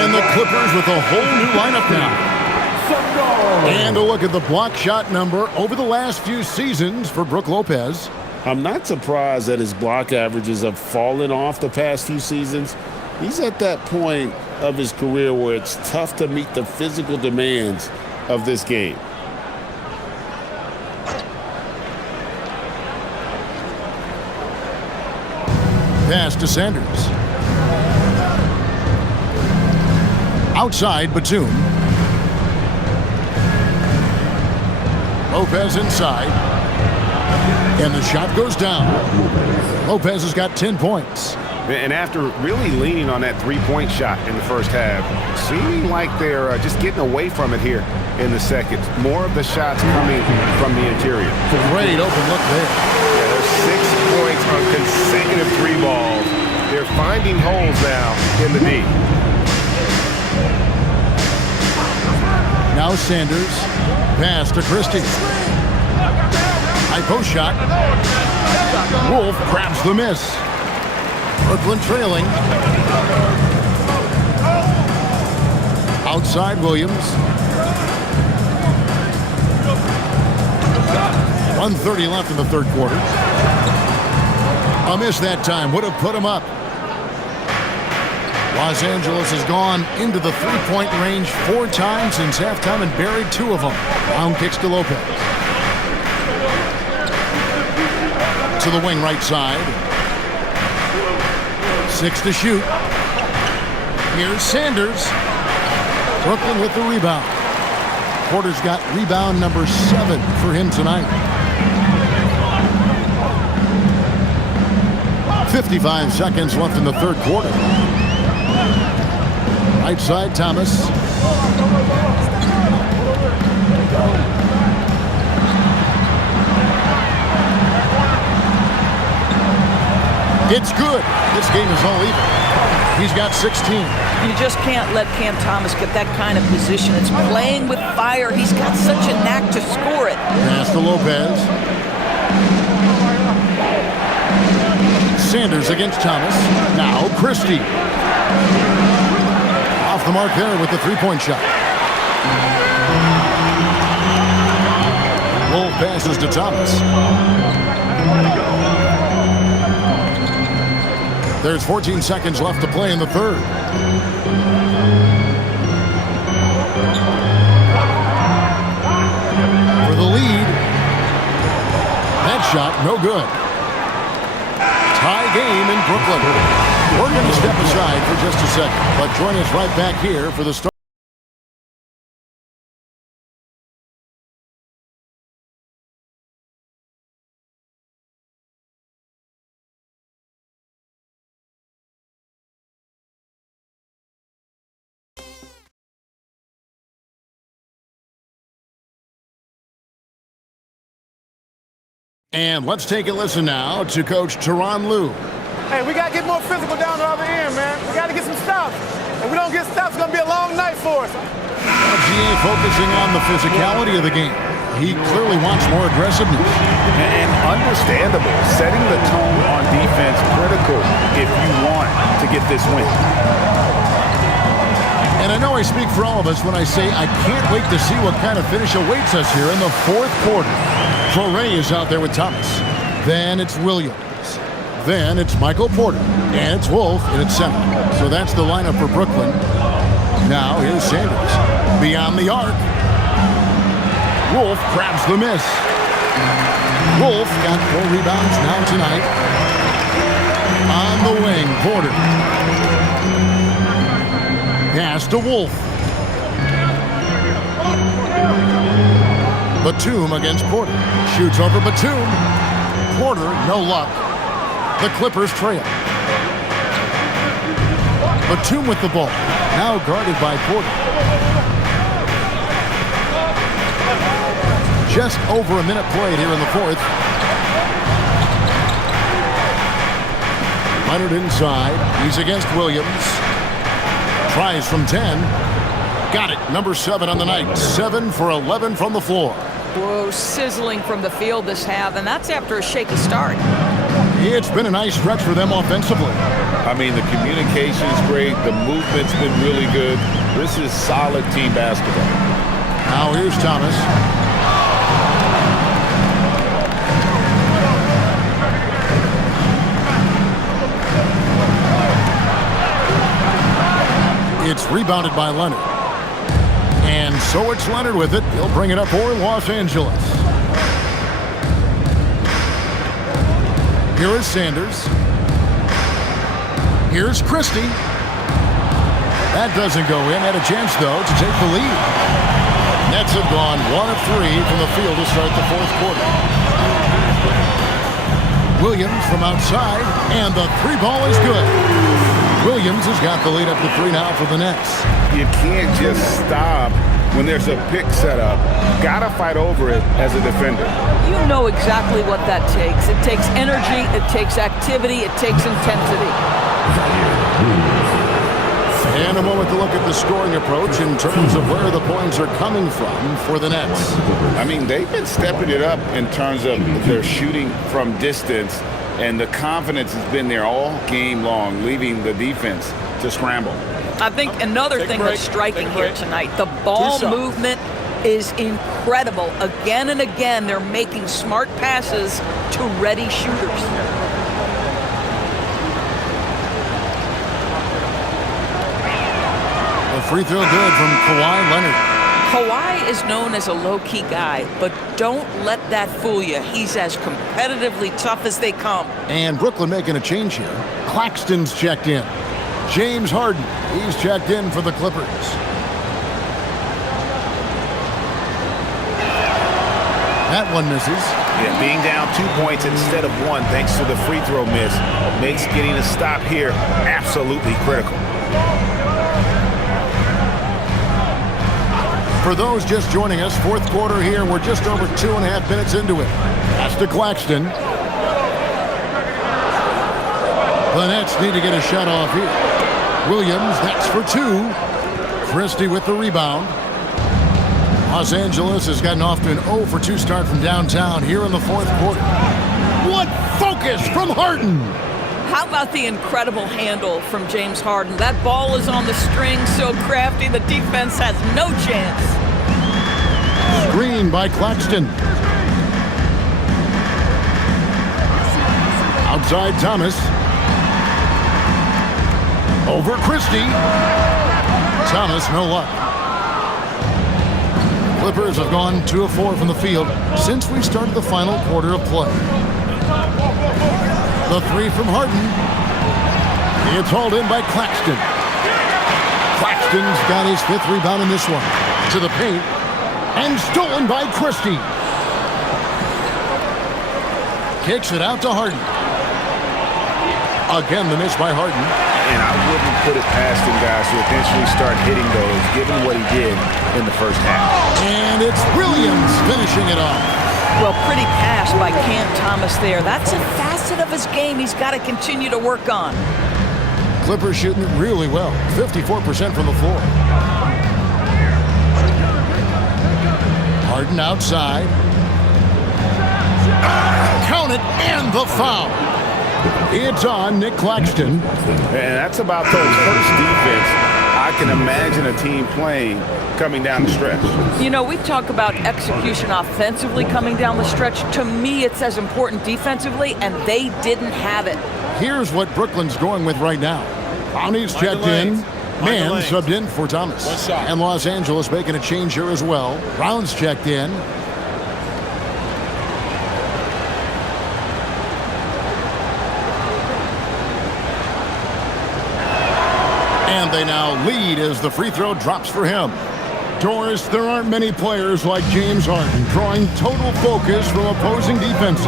And the Clippers with a whole new lineup now. And a look at the block shot number over the last few seasons for Brook Lopez. I'm not surprised that his block averages have fallen off the past few seasons. He's at that point of his career where it's tough to meet the physical demands of this game. Pass to Sanders. Outside, Batum. Lopez inside. And the shot goes down. Lopez has got 10 points. And after really leaning on that three-point shot in the first half, seeming like they're just getting away from it here in the second. More of the shots coming from the interior. Great open look there. Yeah, there's 6 points on consecutive 3 balls. They're finding holes now in the D. Now Sanders. Pass to Christie. High post shot. Wolf grabs the miss. Brooklyn trailing. Outside Williams. 1:30 left in the third quarter. A miss that time would have put him up. Los Angeles has gone into the three-point range 4 times since halftime and buried 2 of them. Brown kicks to Lopez. To the wing right side. 6 to shoot. Here's Sanders. Brooklyn with the rebound. Porter's got rebound number 7 for him tonight. 55 seconds left in the third quarter. Right side, Thomas. It's good. This game is all even. He's got 16. You just can't let Cam Thomas get that kind of position. It's playing with fire. He's got such a knack to score it. Pass to Lopez. Sanders against Thomas. Now Christie. Off the mark there with the three-point shot. Wolf passes to Thomas. There's 14 seconds left to play in the third. For the lead. That shot, no good. Tie game in Brooklyn. We're going to step aside for just a second, but join us right back here for the start. And let's take a listen now to Coach Tyronn Lue. Hey, we got to get more physical down the other end, man. We got to get some stops. If we don't get stops, it's going to be a long night for us. GA focusing on the physicality of the game. He clearly wants more aggressiveness. And understandable. Setting the tone on defense critical if you want to get this win. And I know I speak for all of us when I say I can't wait to see what kind of finish awaits us here in the fourth quarter. Torrey is out there with Thomas. Then it's Williams. Then it's Michael Porter. And it's Wolf in its center. So that's the lineup for Brooklyn. Now here's Sanders. Beyond the arc. Wolf grabs the miss. Wolf got 4 rebounds now tonight. On the wing, Porter. Pass to Wolf. Batum against Porter. Shoots over Batum. Porter, no luck. The Clippers trail. Batum with the ball. Now guarded by Porter. Just over a minute played here in the fourth. Leonard inside. He's against Williams. Tries from 10. Got it. Number 7 on the night. 7 for 11 from the floor. Whoa, sizzling from the field this half, and that's after a shaky start. It's been a nice stretch for them offensively. I mean, the communication's great. The movement's been really good. This is solid team basketball. Now here's Thomas. It's rebounded by Leonard. And so it's Leonard with it. He'll bring it up for Los Angeles. Here is Sanders. Here's Christie. That doesn't go in. Had a chance, though, to take the lead. Nets have gone 1 of 3 from the field to start the fourth quarter. Williams from outside, and the 3-ball is good. Williams has got the lead up to 3 now for the Nets. You can't just stop when there's a pick set up. Gotta fight over it as a defender. You know exactly what that takes. It takes energy, it takes activity, it takes intensity. And a moment to look at the scoring approach in terms of where the points are coming from for the Nets. I mean, they've been stepping it up in terms of their shooting from distance, and the confidence has been there all game long, leaving the defense to scramble. I think another thing that's striking here tonight, the ball movement is incredible. Again and again, they're making smart passes to ready shooters. A free throw good from Kawhi Leonard. Kawhi is known as a low-key guy, but don't let that fool you. He's as competitively tough as they come. And Brooklyn making a change here. Claxton's checked in. James Harden, he's checked in for the Clippers. That one misses. Yeah, being down 2 points instead of 1 thanks to the free throw miss makes getting a stop here absolutely critical. For those just joining us, fourth quarter here, we're just over 2.5 minutes into it. That's to Claxton. The Nets need to get a shot off here. Williams, that's for 2. Christie with the rebound. Los Angeles has gotten off to an 0 for 2 start from downtown here in the 4th quarter. What focus from Harden! How about the incredible handle from James Harden? That ball is on the string, so crafty, the defense has no chance. Screen by Claxton. Outside Thomas. Over Christie. Thomas, no luck. Clippers have gone 2 of 4 from the field since we started the final quarter of play. The 3 from Harden. It's hauled in by Claxton. Claxton's got his 5th rebound in this one. To the paint. And stolen by Christie. Kicks it out to Harden. Again, the miss by Harden. And I wouldn't put it past him, guys, to eventually start hitting those, given what he did in the first half. And it's Williams finishing it off. Well, pretty pass by Cam Thomas there. That's a facet of his game he's got to continue to work on. Clippers shooting it really well. 54% from the floor. Harden outside. Count it, and the foul. It's on Nick Claxton. And that's about those first defense I can imagine a team playing coming down the stretch. You know, we talk about execution offensively coming down the stretch. To me, it's as important defensively, and they didn't have it. Here's what Brooklyn's going with right now. Brownie's checked in. Man subbed in for Thomas. And Los Angeles making a change here as well. Brown's checked in. And they now lead as the free throw drops for him. Doris, there aren't many players like James Harden drawing total focus from opposing defenses.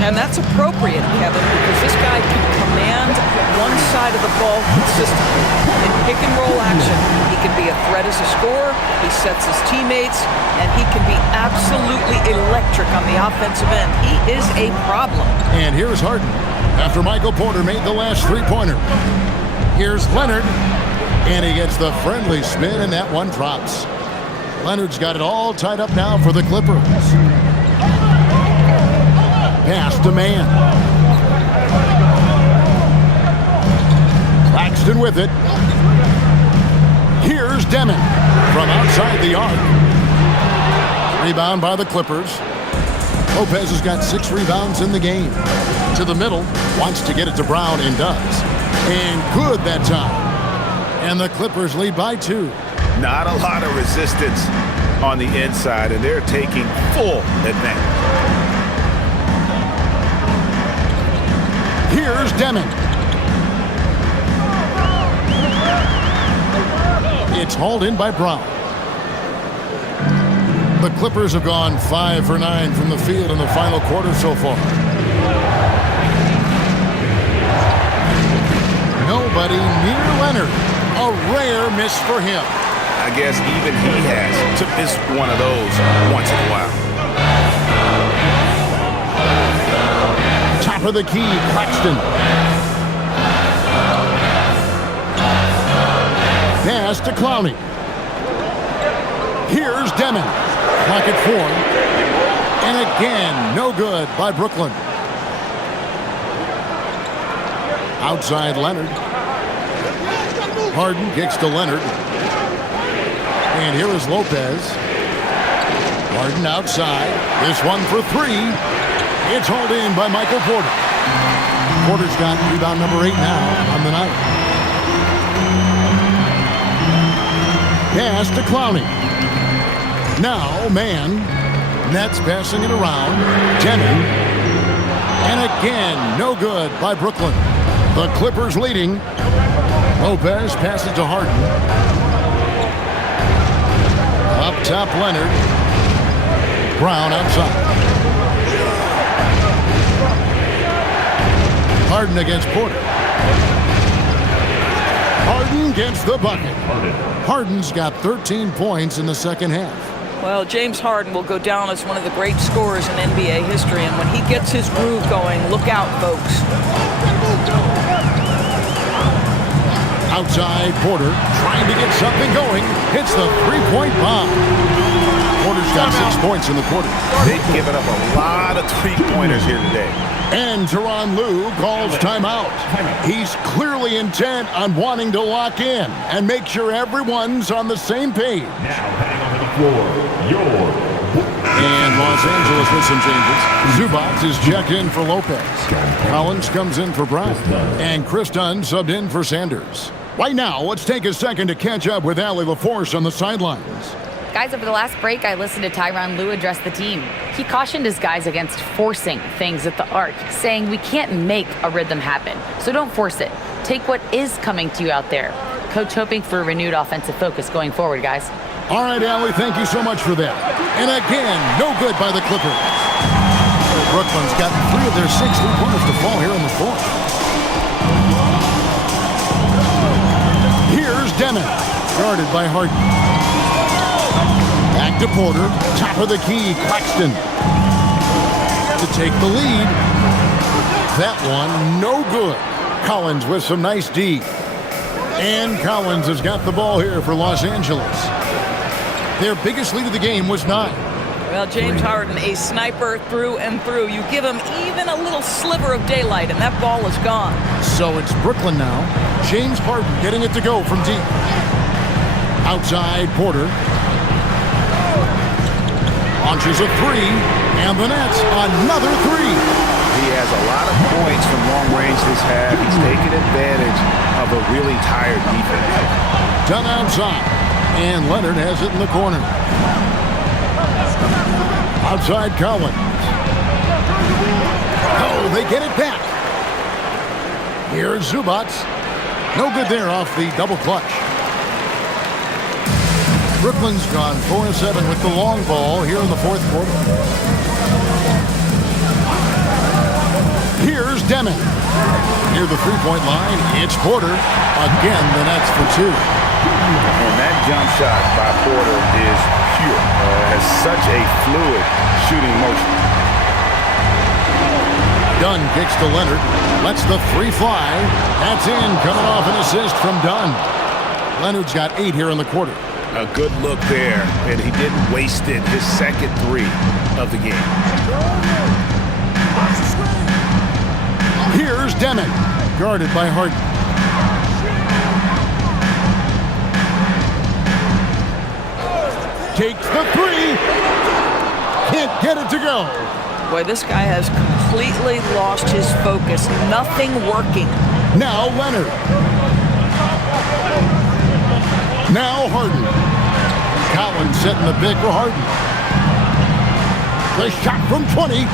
And that's appropriate, Kevin, because this guy can command one side of the ball consistently. In pick and roll action, he can be a threat as a scorer, he sets his teammates, and he can be absolutely electric on the offensive end. He is a problem. And here's Harden after Michael Porter made the last three-pointer. Here's Leonard, and he gets the friendly spin, and that one drops. Leonard's got it all tied up now for the Clippers. Pass to Man. Claxton with it. Here's Demon from outside the arc. Rebound by the Clippers. Lopez has got 6 rebounds in the game. To the middle, wants to get it to Brown and does. And good that time. And the Clippers lead by 2. Not a lot of resistance on the inside, and they're taking full advantage. Here's Demon. It's hauled in by Brown. The Clippers have gone 5 for 9 from the field in the final quarter so far. Nobody near Leonard. A rare miss for him. I guess even he has to miss one of those once in a while. Top of the key, Claxton. Pass to Clowney. Here's Demon. Clock at 4. And again, no good by Brooklyn. Outside Leonard. Harden kicks to Leonard. And here is Lopez. Harden outside. This one for 3. It's hauled in by Michael Porter. Porter's got rebound number 8 now on the night. Pass to Clowney. Now, Man. Nets passing it around. Demon. And again, no good by Brooklyn. The Clippers leading. Lopez passes to Harden. Up top, Leonard. Brown outside. Harden against Porter. Harden gets the bucket. Harden's got 13 points in the second half. Well, James Harden will go down as one of the great scorers in NBA history, and when he gets his groove going, look out, folks. Outside, Porter trying to get something going. Hits the three-point bomb. Porter's got 6 points in the quarter. They've given up a lot of three-pointers here today. And Tyronn Lue calls timeout. He's clearly intent on wanting to lock in and make sure everyone's on the same page. Now heading onto the floor, And Los Angeles with some changes. Zubac is checked in for Lopez. Collins comes in for Brown. And Chris Dunn subbed in for Sanders. Right now, let's take a second to catch up with Allie LaForce on the sidelines. Guys, over the last break, I listened to Tyronn Lue address the team. He cautioned his guys against forcing things at the arc, saying we can't make a rhythm happen, so don't force it. Take what is coming to you out there. Coach hoping for a renewed offensive focus going forward, guys. All right, Allie, thank you so much for that. And again, no good by the Clippers. Brooklyn's gotten 3 of their 6 3-pointers to fall here in the fourth. Here's Demon, guarded by Harden. Back to Porter, top of the key, Claxton. To take the lead. That one, no good. Collins with some nice D. And Collins has got the ball here for Los Angeles. Their biggest lead of the game was 9. Well, James Harden, a sniper through and through. You give him even a little sliver of daylight, and that ball is gone. So it's Brooklyn now. James Harden getting it to go from deep. Outside, Porter. Launches a 3, and the Nets another 3. He has a lot of points from long range this half. He's taking advantage of a really tired defense. Done outside, and Leonard has it in the corner. Outside, Collins. Oh, they get it back. Here's Zubac. No good there off the double clutch. Brooklyn's gone 4 of 7 with the long ball here in the fourth quarter. Here's Demon. Near the three-point line, it's Porter. Again, the Nets for 2. And that jump shot by Porter is pure. Has such a fluid shooting motion. Dunn kicks to Leonard. Lets the 3 fly. That's in, coming off an assist from Dunn. Leonard's got 8 here in the quarter. A good look there, and he didn't waste it. His second 3 of the game. Here's Demon, guarded by Harden. Takes the 3. Can't get it to go. Boy, this guy has completely lost his focus. Nothing working. Now Leonard. Now Harden. Collins setting the pick for Harden. The shot from 20.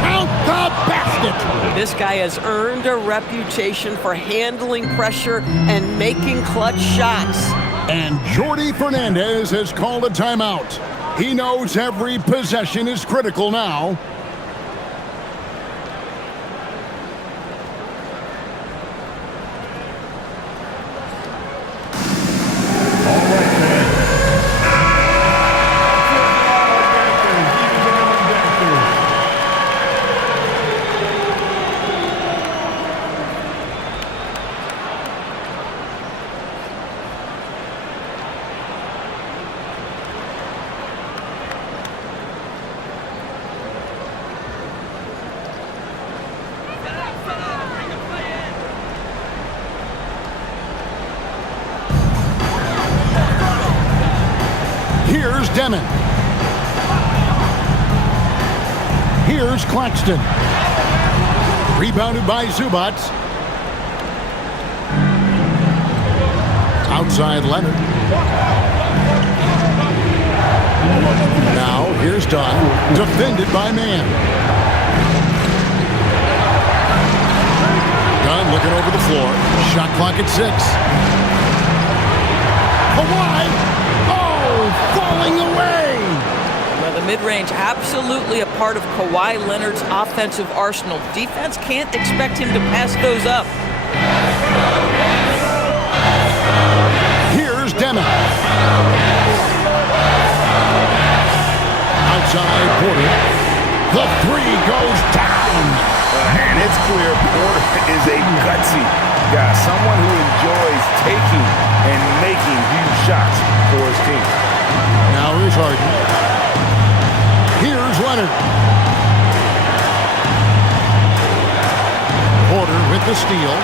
Count the basket. This guy has earned a reputation for handling pressure and making clutch shots. And Jordi Fernandez has called a timeout. He knows every possession is critical now. Here's Demon. Here's Claxton. Rebounded by Zubac. Outside Leonard. Now here's Dunn. Defended by Mann. Dunn looking over the floor. Shot clock at 6. Kawhi. Falling away. Well, the mid-range absolutely a part of Kawhi Leonard's offensive arsenal. Defense can't expect him to pass those up. Here's Demon. Outside Porter. The 3 goes down. And it's clear Porter is a gutsy guy, someone who enjoys taking and making huge shots for his team. Now here's Harden. Here's Leonard. Porter with the steal.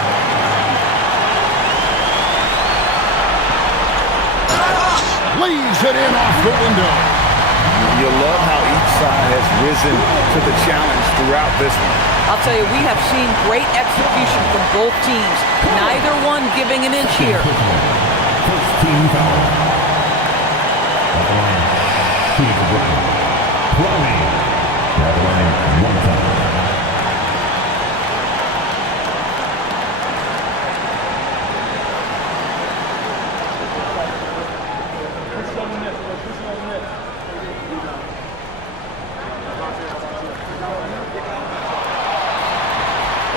Leaves it in off the window. You love how each side has risen to the challenge throughout this one. I'll tell you, we have seen great execution from both teams. Neither one giving an inch here. First team foul. Plowing. One time.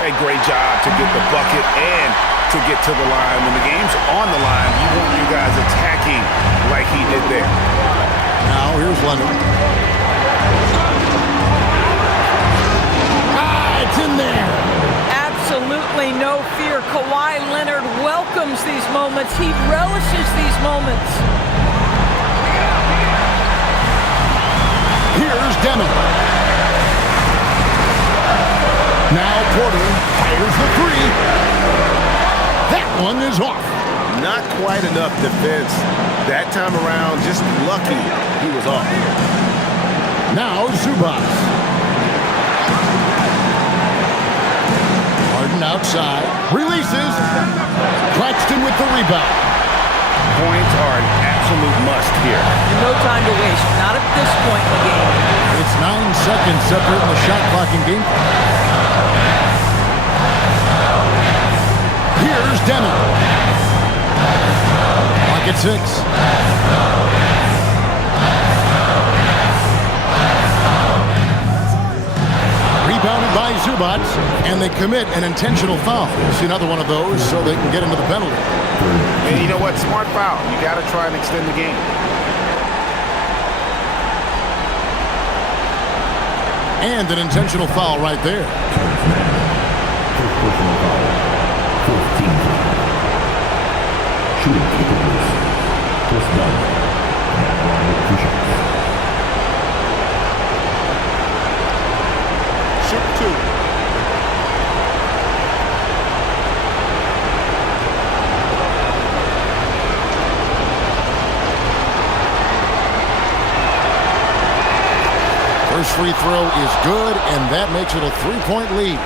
A great job to get the bucket and to get to the line. When the game's on the line, you want you guys attacking like he did there. Now here's Leonard. It's in there. Absolutely no fear. Kawhi Leonard welcomes these moments. He relishes these moments. Here's Demon. Now Porter fires the three. That one is off. Not quite enough defense that time around. Just lucky he was off. Now Zubac. Harden outside. Releases. Claxton with the rebound. Points are an absolute must here. No time to waste. Not at this point in the game. It's 9 seconds separating the shot clock and game. Here's Demon. Clock at 6. Rebounded by Zubac, and they commit an intentional foul. See another one of those so they can get into the penalty. And you know what? Smart foul. You got to try and extend the game. And an intentional foul right there. First personal foul. 14. Shooting capabilities. First down. Officials. Shoot 2. First free throw is good, and that makes it a 3-point lead.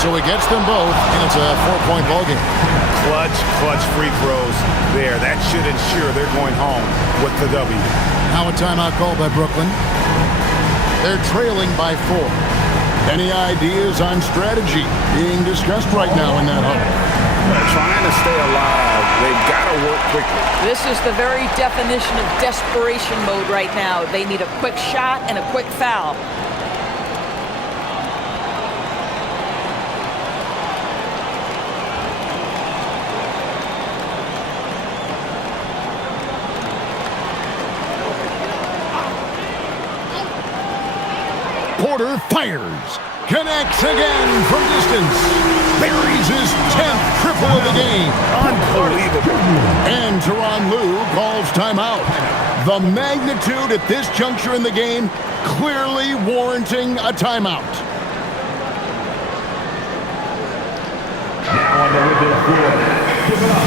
So he gets them both, and it's a 4-point ball game. Clutch free throws there. That should ensure they're going home with the W. Now a timeout call by Brooklyn. They're trailing by 4. Any ideas on strategy being discussed right now in that huddle? Trying to stay alive. They've got to work quickly. This is the very definition of desperation mode right now. They need a quick shot and a quick foul. Porter fires. Connects again from distance. Buries his 10th triple of the game. Unbelievable. And Tyronn Lue calls timeout. The magnitude at this juncture in the game clearly warranting a timeout. Now on the Ribbon floor. Give it up.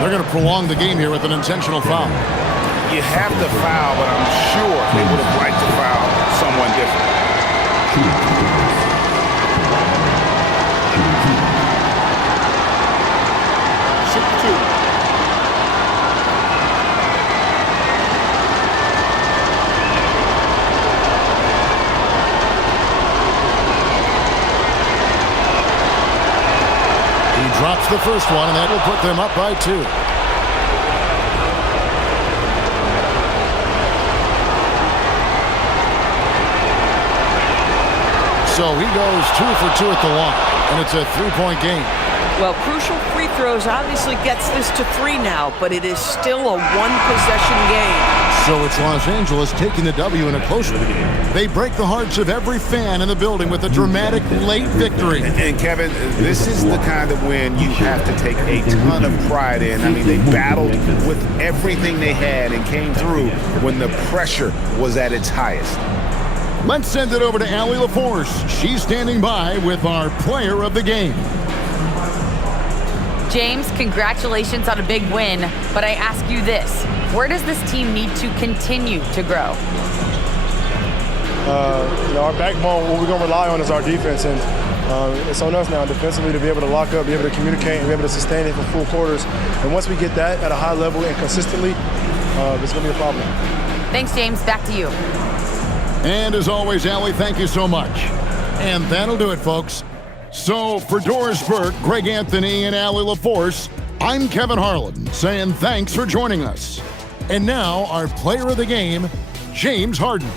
They're going to prolong the game here with an intentional foul. You have to foul, but I'm sure they would have liked to foul someone different. Shoot 2. the first one, and that will put them up by 2. So he goes 2 for 2 at the line, and it's a 3-point game. Well, crucial free throws obviously gets this to 3 now, but it is still a one-possession game. So it's Los Angeles taking the W in a close one. They break the hearts of every fan in the building with a dramatic late victory. And Kevin, this is the kind of win you have to take a ton of pride in. I mean, they battled with everything they had and came through when the pressure was at its highest. Let's send it over to Allie LaForce. She's standing by with our player of the game. James, congratulations on a big win, but I ask you this. Where does this team need to continue to grow? Our backbone, what we're going to rely on is our defense, and it's on us now defensively to be able to lock up, be able to communicate, and be able to sustain it for full quarters. And once we get that at a high level and consistently, it's going to be a problem. Thanks, James. Back to you. And as always, Allie, thank you so much. And that'll do it, folks. So for Doris Burke, Greg Anthony, and Allie LaForce, I'm Kevin Harlan saying thanks for joining us. And now our player of the game, James Harden.